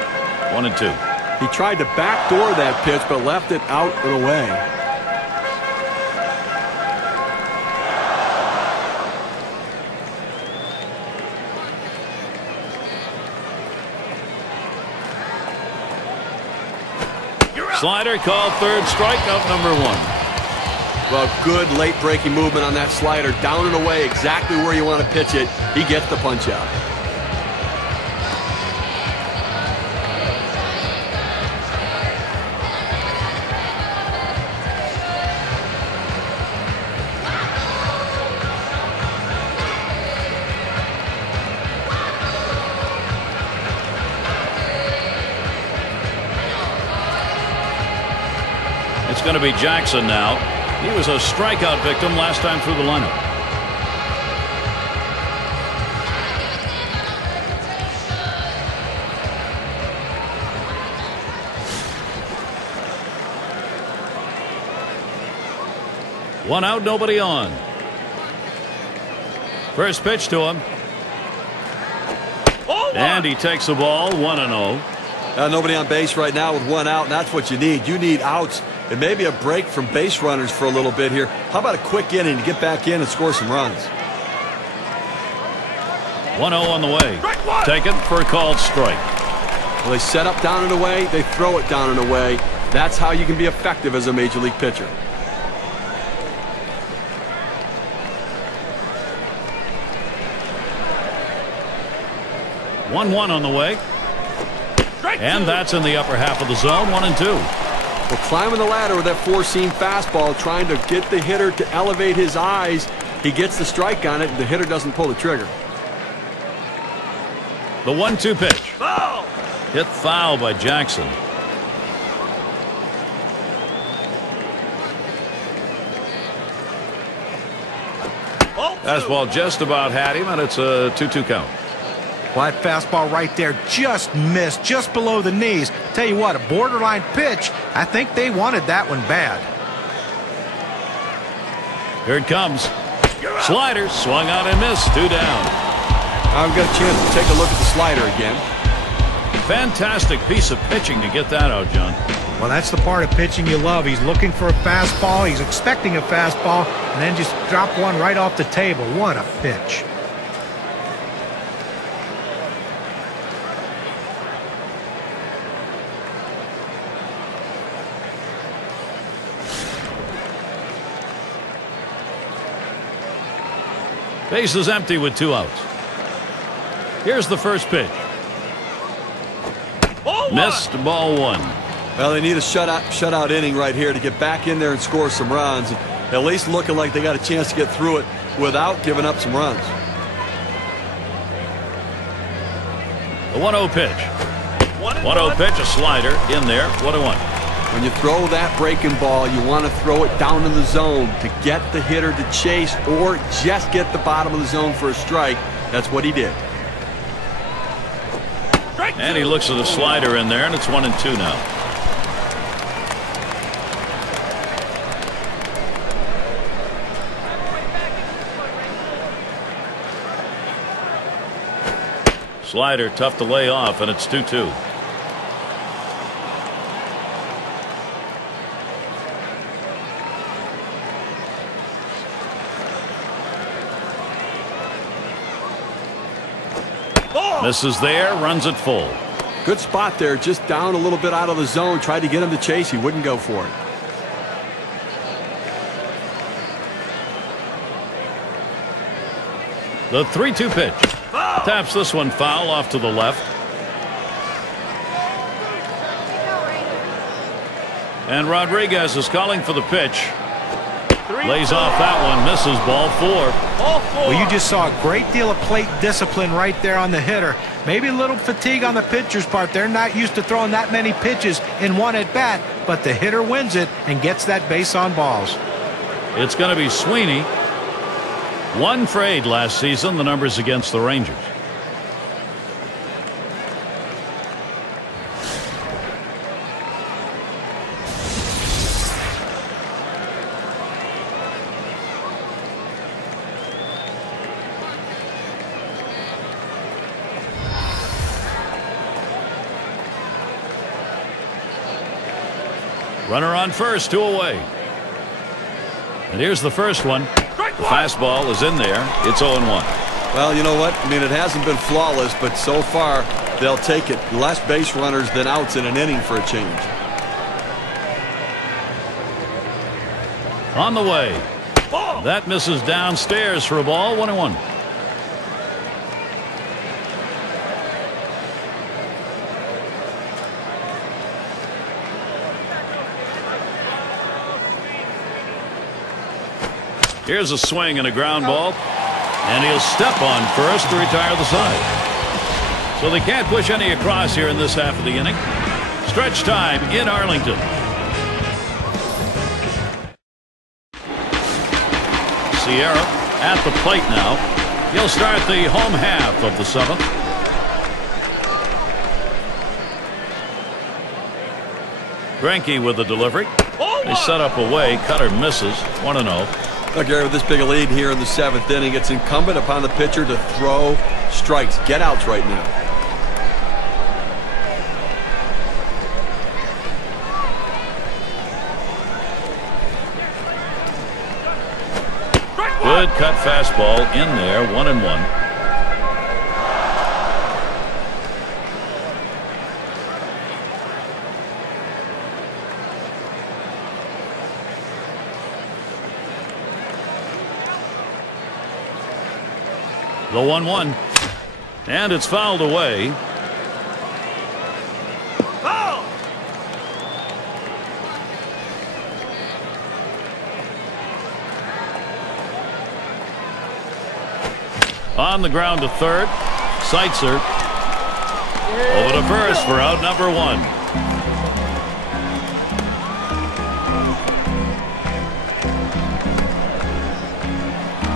1-2. He tried to backdoor that pitch, but left it out and away. Slider called third, strikeout number 1. Well, good late breaking movement on that slider, down and away, exactly where you want to pitch it. He gets the punch out. It's going to be Jackson now. He was a strikeout victim last time through the lineup. One out, nobody on. First pitch to him. And he takes the ball, 1-0. Nobody on base right now with 1 out, and that's what you need. You need outs and maybe a break from base runners for a little bit here. How about a quick inning to get back in and score some runs? 1-0 on the way. Taken for a called strike. Well, they set up down and away. They throw it down and away. That's how you can be effective as a major league pitcher. One on the way. And that's in the upper half of the zone, 1-2. Well, climbing the ladder with that four-seam fastball, trying to get the hitter to elevate his eyes. He gets the strike on it, and the hitter doesn't pull the trigger. The 1-2 pitch. Foul! Hit foul by Jackson. Fastball just about had him, and it's a 2-2 count. Well, that fastball right there just missed, just below the knees. Tell you what, a borderline pitch. I think they wanted that one bad. Here it comes. Slider swung out and missed. 2 down. I've got a chance to take a look at the slider again. Fantastic piece of pitching to get that out, John. Well, that's the part of pitching you love. He's looking for a fastball. He's expecting a fastball, and then just drop one right off the table. What a pitch. Base is empty with 2 outs. Here's the first pitch. Missed, ball 1. Well, they need a shutout inning right here to get back in there and score some runs. At least looking like they got a chance to get through it without giving up some runs. The 1-0 pitch. 1-0 pitch, a slider in there, 1-1. When you throw that breaking ball, you want to throw it down in the zone to get the hitter to chase or just get the bottom of the zone for a strike. That's what he did. And he looks at a slider in there, and it's 1-2 now. Slider tough to lay off, and it's 2-2. Misses there, runs it full. Good spot there, just down a little bit out of the zone. Tried to get him to chase, he wouldn't go for it. The 3-2 pitch. Taps this one foul off to the left. And Rodriguez is calling for the pitch. Lays off that one, misses, ball 4. Well, you just saw a great deal of plate discipline right there on the hitter. Maybe a little fatigue on the pitcher's part. They're not used to throwing that many pitches in one at bat, but the hitter wins it and gets that base on balls. It's going to be Sweeney. 1 for 8 last season, the numbers against the Rangers. Runner on first, 2 away. And here's the first one. The fastball is in there. It's 0-1. Well, you know what? I mean, it hasn't been flawless, but so far they'll take it. Less base runners than outs in an inning for a change. On the way. That misses downstairs for a ball. 1-1. Here's a swing and a ground ball. And he'll step on first to retire the side. So they can't push any across here in this half of the inning. Stretch time in Arlington. Sierra at the plate now. He'll start the home half of the 7th. Greinke with the delivery. They set up away. Cutter misses. 1-0. Well, Gary, with this big a lead here in the 7th inning, it's incumbent upon the pitcher to throw strikes, get outs right now. Good cut fastball in there. 1-1. The 1-1. And it's fouled away. Foul! On the ground to third. Seitzer. Over to first for out number 1.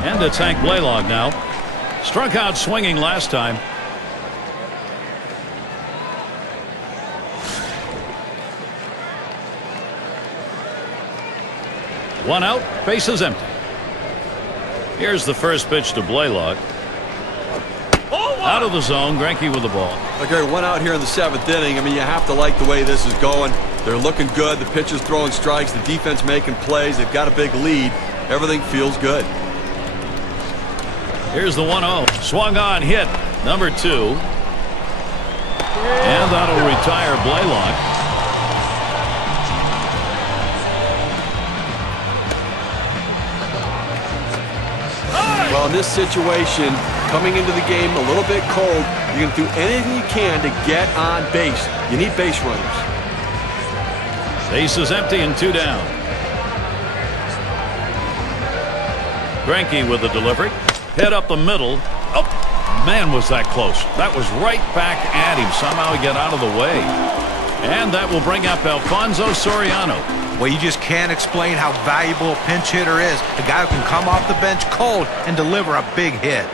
And it's Hank Blaylock now. Struck out swinging last time. One out, bases empty. Here's the first pitch to Blaylock. Out of the zone, Greinke with the ball. Okay, 1 out here in the 7th inning. I mean, you have to like the way this is going. They're looking good. The pitcher's throwing strikes. The defense making plays. They've got a big lead. Everything feels good. Here's the 1-0. Swung on, hit. Number 2. And that'll retire Blaylock. Well, in this situation, coming into the game a little bit cold, you're going to do anything you can to get on base. You need base runners. Base is empty and 2 down. Greinke with the delivery. Hit up the middle. Oh, man, was that close. That was right back at him. Somehow he got out of the way. And that will bring up Alfonso Soriano. Well, you just can't explain how valuable a pinch hitter is. A guy who can come off the bench cold and deliver a big hit.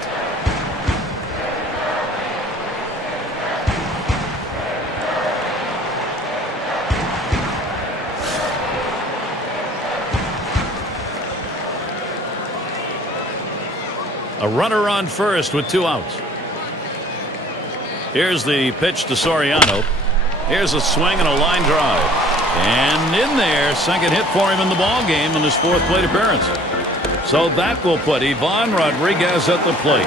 A runner on first with 2 outs. Here's the pitch to Soriano. Here's a swing and a line drive. And in there, second hit for him in the ball game in his 4th plate appearance. So that will put Ivan Rodriguez at the plate.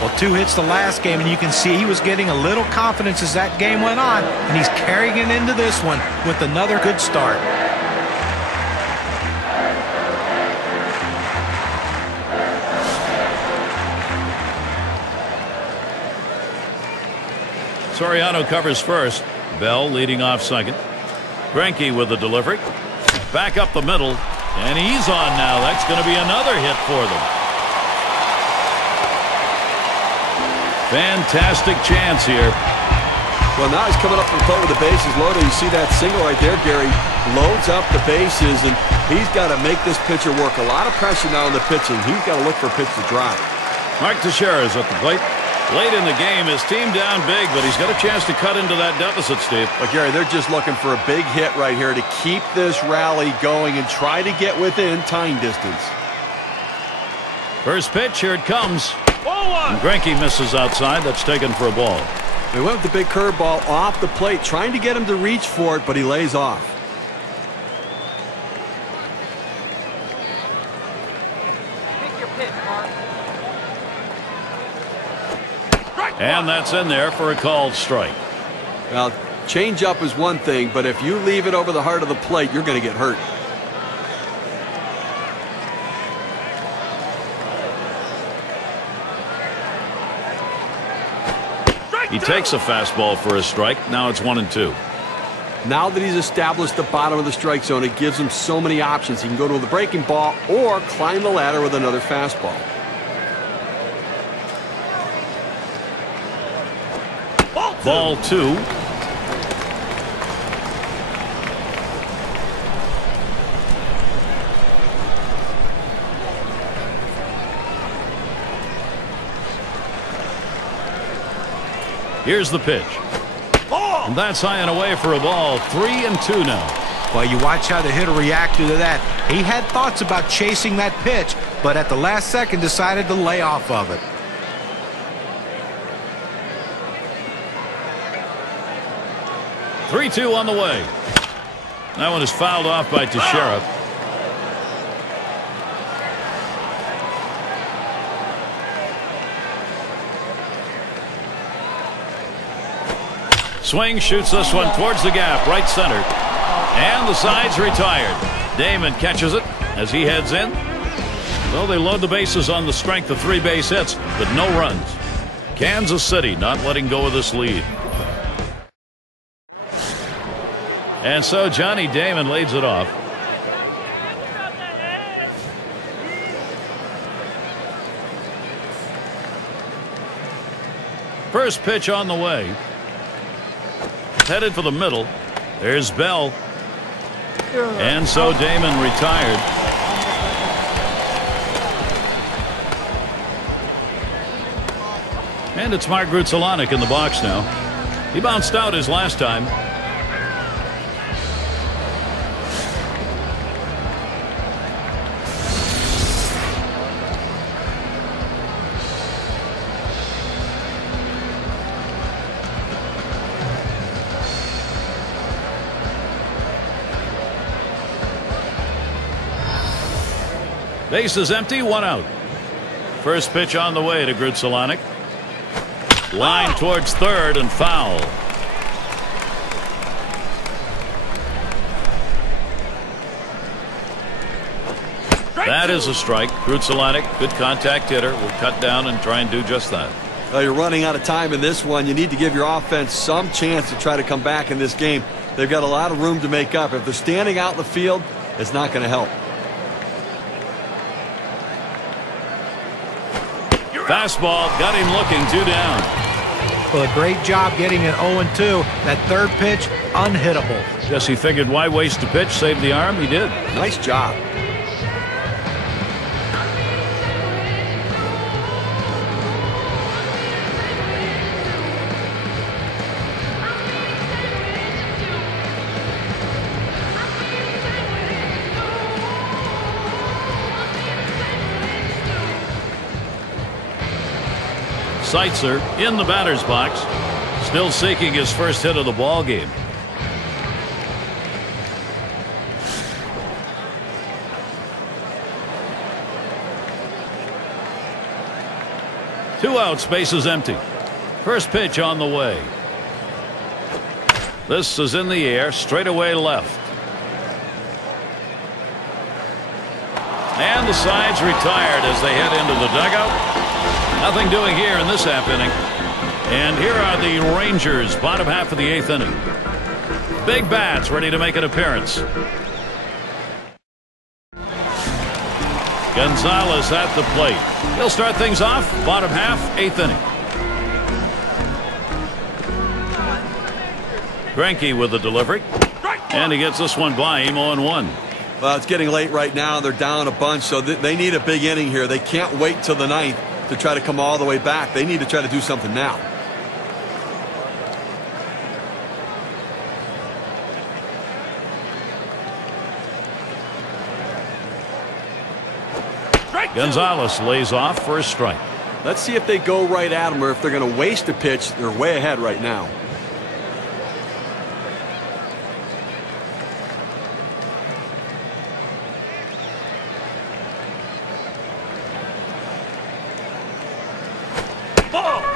Well, 2 hits the last game, and you can see he was getting a little confidence as that game went on, and he's carrying it into this one with another good start. Soriano covers first. Bell leading off second. Greinke with the delivery. Back up the middle. And he's on now. That's going to be another hit for them. Fantastic chance here. Well, now he's coming up from the plate with the bases loaded. You see that single right there, Gary. Loads up the bases, and he's got to make this pitcher work. A lot of pressure now on the pitching. He's got to look for a pitch to drive. Mark Teixeira is at the plate. Late in the game, his team down big, but he's got a chance to cut into that deficit, Steve. But, Gary, they're just looking for a big hit right here to keep this rally going and try to get within tying distance. First pitch, here it comes. And Greinke misses outside. That's taken for a ball. They went with the big curveball off the plate, trying to get him to reach for it, but he lays off. Take your pitch, Mark. And that's in there for a called strike. Well, change up is one thing, but if you leave it over the heart of the plate, you're going to get hurt. He takes a fastball for a strike. Now it's 1-2. Now that he's established the bottom of the strike zone, it gives him so many options. He can go to the breaking ball or climb the ladder with another fastball. Ball 2. Here's the pitch. And that's high and away for a ball. 3-2 now. Well, you watch how the hitter reacted to that. He had thoughts about chasing that pitch, but at the last second decided to lay off of it. Three-2 on the way. That one is fouled off by Teixeira. Swing, shoots this one towards the gap, right center. And the side's retired. Damon catches it as he heads in. Well, they load the bases on the strength of 3 base hits, but no runs. Kansas City not letting go of this lead. And so Johnny Damon leads it off. First pitch on the way. Headed for the middle. There's Bell. And so Damon retired. And it's Mark Grutzelanek in the box now. He bounced out his last time. Base is empty, 1 out. First pitch on the way to Grutzelanek. Line towards third and foul. That is a strike. Grutzelanek, good contact hitter, will cut down and try and do just that. Well, you're running out of time in this one. You need to give your offense some chance to try to come back in this game. They've got a lot of room to make up. If they're standing out in the field, it's not going to help. Fastball got him looking, 2 down. Well, a great job getting an 0-2. That third pitch, unhittable. Guess he figured why waste a pitch, save the arm. He did. Nice job. Seitzer in the batter's box, still seeking his first hit of the ball game. Two outs, bases empty. First pitch on the way. This is in the air, straight away left. And the side's retired as they head into the dugout. Nothing doing here in this half inning. And here are the Rangers, bottom half of the 8th inning. Big bats ready to make an appearance. Gonzalez at the plate. He'll start things off, bottom half, 8th inning. Greinke with the delivery. And he gets this one by him, 0-1. Well, it's getting late right now. They're down a bunch, so they need a big inning here. They can't wait till the 9th to try to come all the way back. They need to try to do something now. Gonzalez lays off for a strike. Let's see if they go right at him or if they're going to waste a pitch. They're way ahead right now.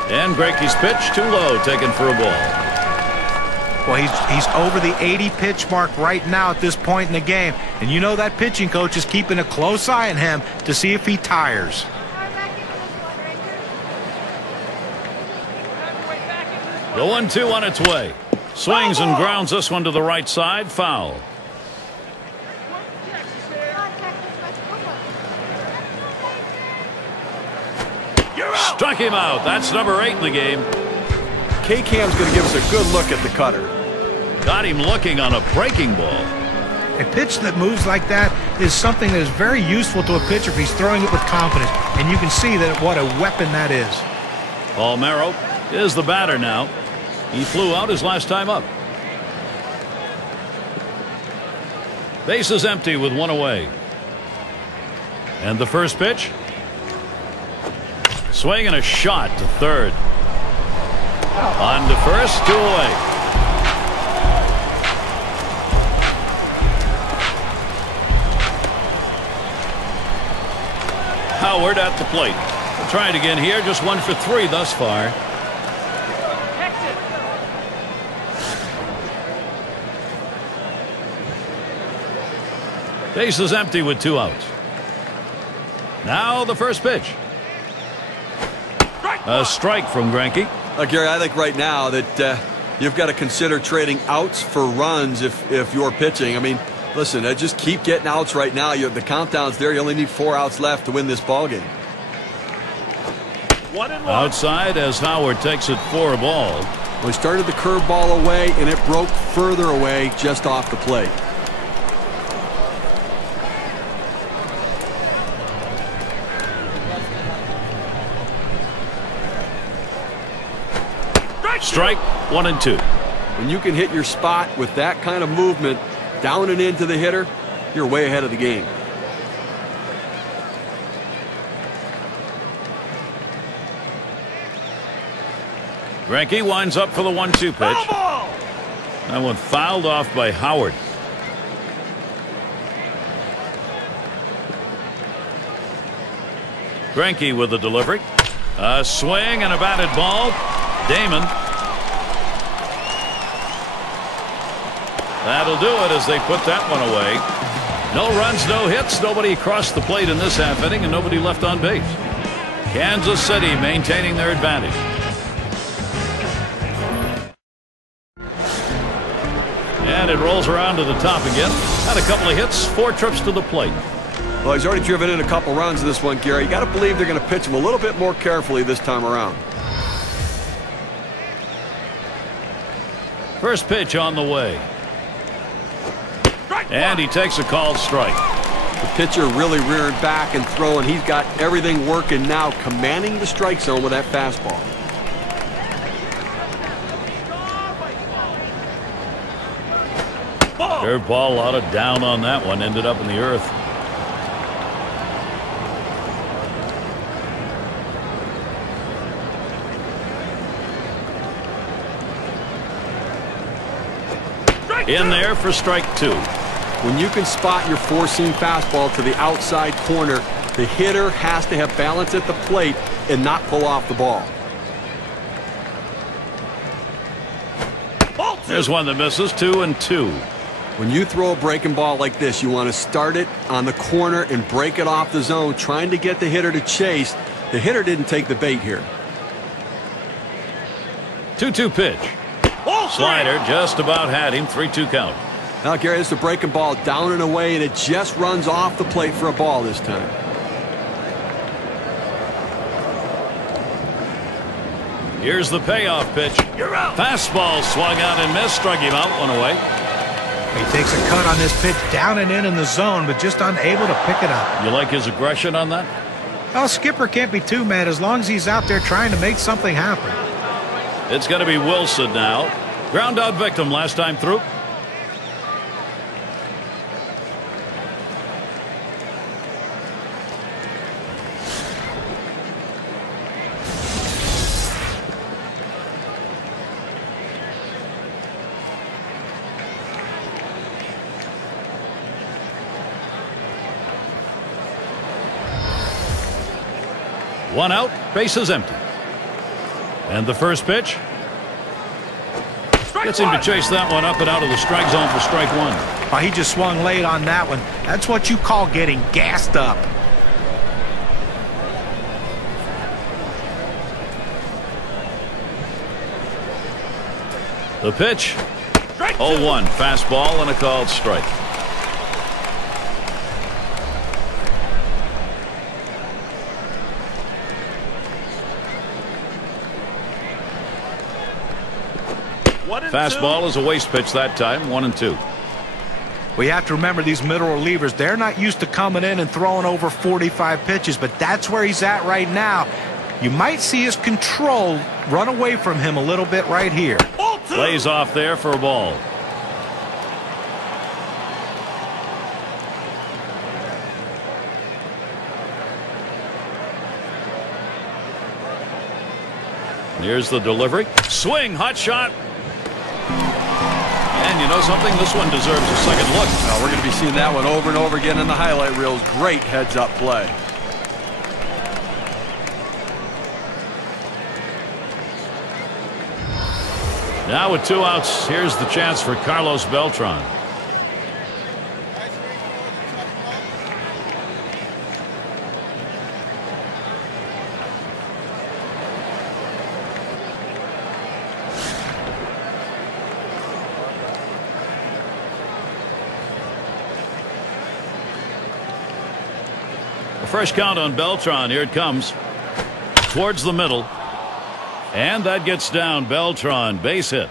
And Greinke's pitch too low, taken for a ball. Well, he's over the 80 pitch mark right now at this point in the game. And you know that pitching coach is keeping a close eye on him to see if he tires. The 1-2 on its way. Swings and grounds this one to the right side. Foul. Struck him out. That's number 8 in the game. K-Cam's going to give us a good look at the cutter. Got him looking on a breaking ball. A pitch that moves like that is something that is very useful to a pitcher if he's throwing it with confidence. And you can see that what a weapon that is. Palmeiro is the batter now. He flew out his last time up. Base is empty with one away. And the first pitch. Swing and a shot to third. On to first, 2 away. Howard at the plate. We'll try it again here. Just 1 for 3 thus far. Base is empty with 2 outs. Now the first pitch. A strike from Greinke. Gary, I think right now that you've got to consider trading outs for runs if you're pitching. I mean, listen, just keep getting outs right now. The countdown's there. You only need 4 outs left to win this ball game. Outside as Howard takes it for a ball. Well, he started the curveball away, and it broke further away just off the plate. Strike 1 and 2. When you can hit your spot with that kind of movement down and into the hitter, you're way ahead of the game. Greinke winds up for the 1-2 pitch. That one fouled off by Howard. Greinke with the delivery. A swing and a batted ball. Damon. That'll do it as they put that one away. No runs, no hits, nobody crossed the plate in this half inning, and nobody left on base. Kansas City maintaining their advantage. And it rolls around to the top again. Had a couple of hits, 4 trips to the plate. Well, he's already driven in a couple runs in this one, Gary. You got to believe they're going to pitch him a little bit more carefully this time around. First pitch on the way. And he takes a called strike. The pitcher really rearing back and throwing. He's got everything working now, commanding the strike zone with that fastball. Curveball, a lot of down on that one. Ended up in the earth. In there for strike 2. When you can spot your four-seam fastball to the outside corner, the hitter has to have balance at the plate and not pull off the ball. There's one that misses. 2-2. When you throw a breaking ball like this, you want to start it on the corner and break it off the zone, trying to get the hitter to chase. The hitter didn't take the bait here. 2-2 pitch. Slider just about had him. 3-2 count. Now, Gary, it's a breaking ball down and away, and it just runs off the plate for a ball this time. Here's the payoff pitch. Fastball swung out and missed. Struck him out. One away. He takes a cut on this pitch down and in the zone, but just unable to pick it up. You like his aggression on that? Well, Skipper can't be too mad as long as he's out there trying to make something happen. It's going to be Wilson now. Ground out victim last time through. One out, bases empty. And the first pitch. Gets him to chase that one up and out of the strike zone for strike 1. Oh, he just swung late on that one. That's what you call getting gassed up. The pitch. 0-1, fastball and a called strike. Fastball is a waste pitch that time. 1-2. We have to remember these middle relievers, they're not used to coming in and throwing over 45 pitches, but that's where he's at right now. You might see his control run away from him a little bit right here. Plays off there for a ball. Here's the delivery. Swing, hot shot. And you know something? This one deserves a second look. Well, we're going to be seeing that one over and over again in the highlight reels. Great heads-up play. Now with 2 outs, here's the chance for Carlos Beltran. Fresh count on Beltran. Here it comes. Towards the middle. And that gets down. Beltran, base hit.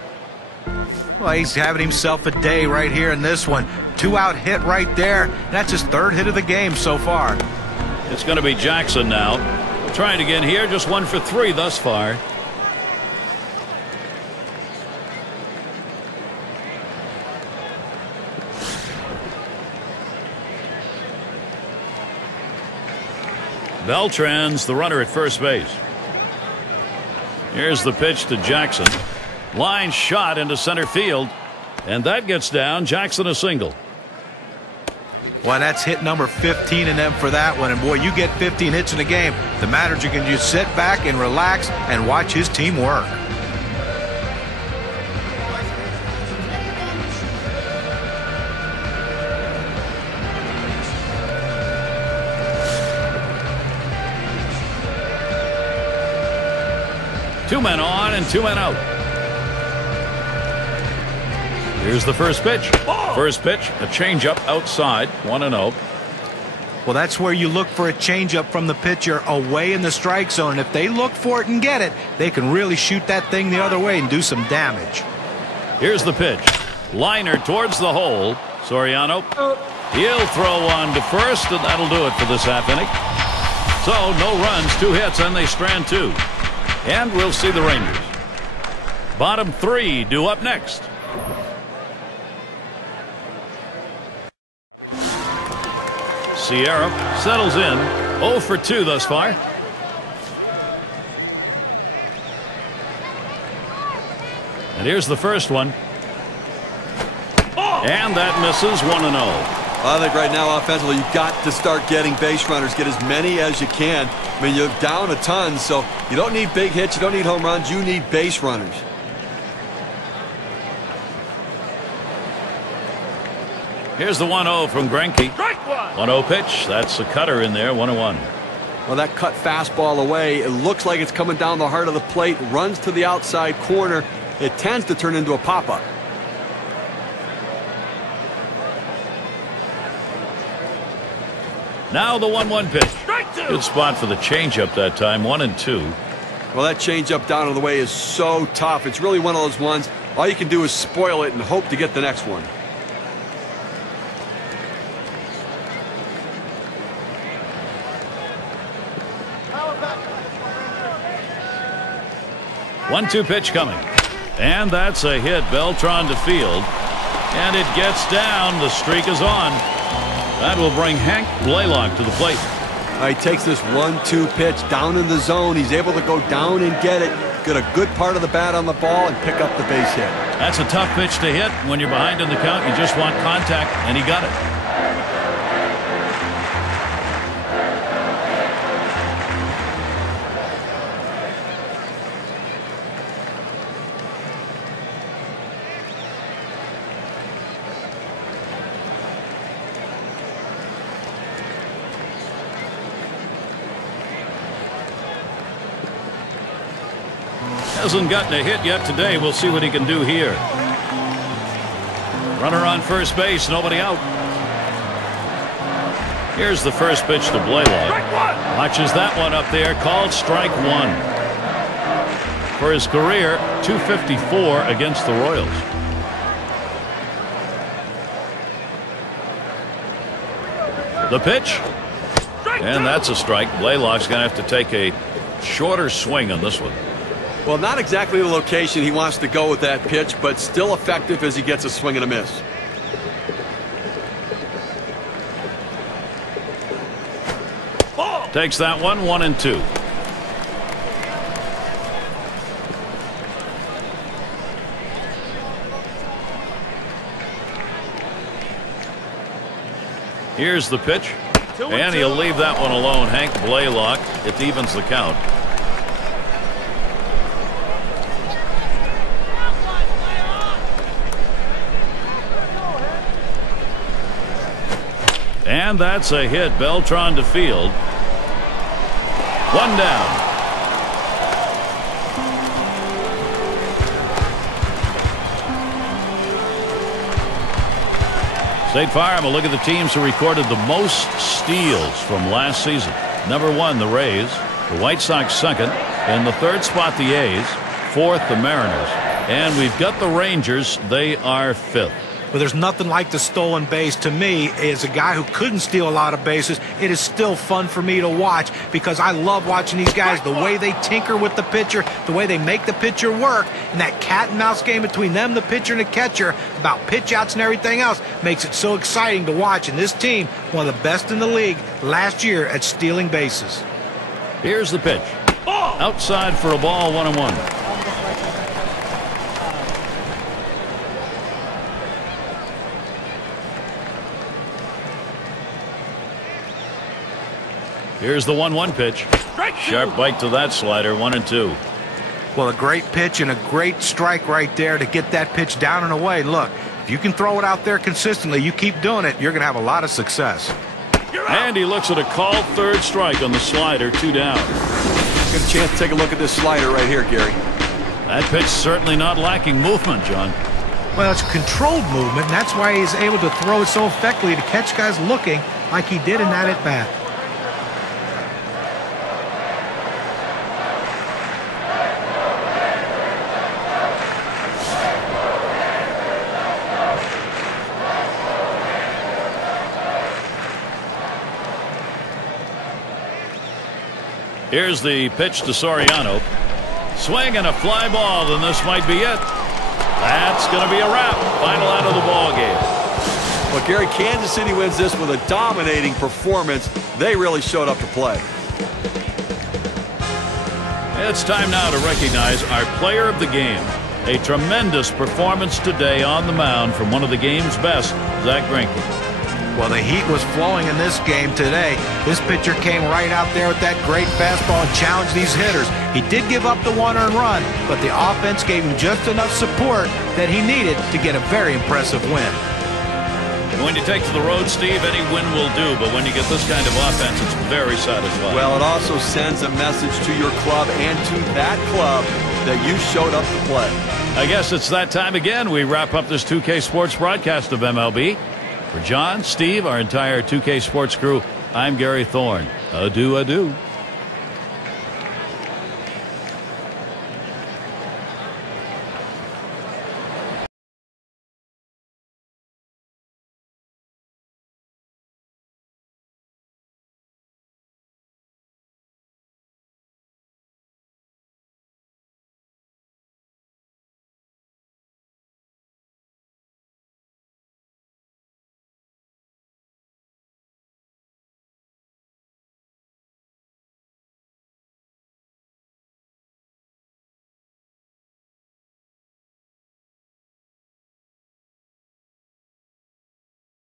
Well, he's having himself a day right here in this one. 2-out hit right there. That's his 3rd hit of the game so far. It's going to be Jackson now. Trying again here. Just 1 for 3 thus far. Beltran's the runner at first base. Here's the pitch to Jackson. Line shot into center field. And that gets down. Jackson a single. Well, that's hit number 15 in them for that one. And boy, you get 15 hits in a game. The manager can just sit back and relax and watch his team work. Two men on and 2 men out. Here's the first pitch. First pitch, a changeup outside. 1-0. Well, that's where you look for a changeup from the pitcher away in the strike zone. And if they look for it and get it, they can really shoot that thing the other way and do some damage. Here's the pitch. Liner towards the hole. Soriano. He'll throw on to first, and that'll do it for this half inning. So no runs, 2 hits, and they strand 2. And we'll see the Rangers. Bottom 3 due up next. Sierra settles in. 0 for 2 thus far. And here's the first one. And that misses 1-0. I think right now offensively you've got to start getting base runners. Get as many as you can. I mean, you're down a ton, so you don't need big hits. You don't need home runs. You need base runners. Here's the 1-0 from Greinke. 1-0 pitch. That's a cutter in there. 1-1. Well, that cut fastball away. It looks like it's coming down the heart of the plate. Runs to the outside corner. It tends to turn into a pop-up. Now the 1-1 pitch. Good spot for the changeup that time. 1-2. Well, that changeup down on the way is so tough. It's really one of those ones. All you can do is spoil it and hope to get the next one. One-two pitch coming. And that's a hit. Beltran to field. And it gets down. The streak is on. That will bring Hank Blaylock to the plate. He takes this 1-2 pitch down in the zone. He's able to go down and get it. Get a good part of the bat on the ball and pick up the base hit. That's a tough pitch to hit. When you're behind in the count, you just want contact, and he got it. Hasn't gotten a hit yet today. We'll see what he can do here. Runner on first base, nobody out. Here's the first pitch to Blaylock. Watches that one up there, called strike 1. For his career, .254 against the Royals. The pitch. And that's a strike. Blaylock's going to have to take a shorter swing on this one. Well, not exactly the location he wants to go with that pitch, but still effective as he gets a swing and a miss. Takes that one, 1-2. Here's the pitch. And he'll leave that one alone. Hank Blaylock. It evens the count. And that's a hit. Beltran to field. 1 down. State Farm, a look at the teams who recorded the most steals from last season. Number 1, the Rays. The White Sox second. In the 3rd spot, the A's. 4th, the Mariners. And we've got the Rangers. They are 5th. Well, there's nothing like the stolen base. To me, as a guy who couldn't steal a lot of bases, it is still fun for me to watch because I love watching these guys, the way they tinker with the pitcher, the way they make the pitcher work, and that cat and mouse game between them, the pitcher, and the catcher about pitch outs and everything else makes it so exciting to watch. And this team, one of the best in the league last year at stealing bases. Here's the pitch. Outside for a ball, 1-1. Here's the 1-1 pitch. Sharp bite to that slider, 1-2. Well, a great pitch and a great strike right there to get that pitch down and away. Look, if you can throw it out there consistently, you keep doing it, you're going to have a lot of success. And he looks at a called 3rd strike on the slider, 2 down. Get a chance to take a look at this slider right here, Gary. That pitch certainly not lacking movement, John. Well, it's controlled movement, and that's why he's able to throw it so effectively to catch guys looking like he did in that at-bat. Here's the pitch to Soriano. Swing and a fly ball, and this might be it. That's going to be a wrap. Final out of the ball game. Well, Gary, Kansas City wins this with a dominating performance. They really showed up to play. It's time now to recognize our player of the game. A tremendous performance today on the mound from one of the game's best, Zach Greinke. Well, the heat was flowing in this game today. This pitcher came right out there with that great fastball and challenged these hitters. He did give up the 1 earned run, but the offense gave him just enough support that he needed to get a very impressive win. When you take to the road, Steve, any win will do, but when you get this kind of offense, it's very satisfying. Well, it also sends a message to your club and to that club that you showed up to play. I guess it's that time again. We wrap up this 2K Sports broadcast of MLB. For John, Steve, our entire 2K Sports crew, I'm Gary Thorne. Adieu, adieu.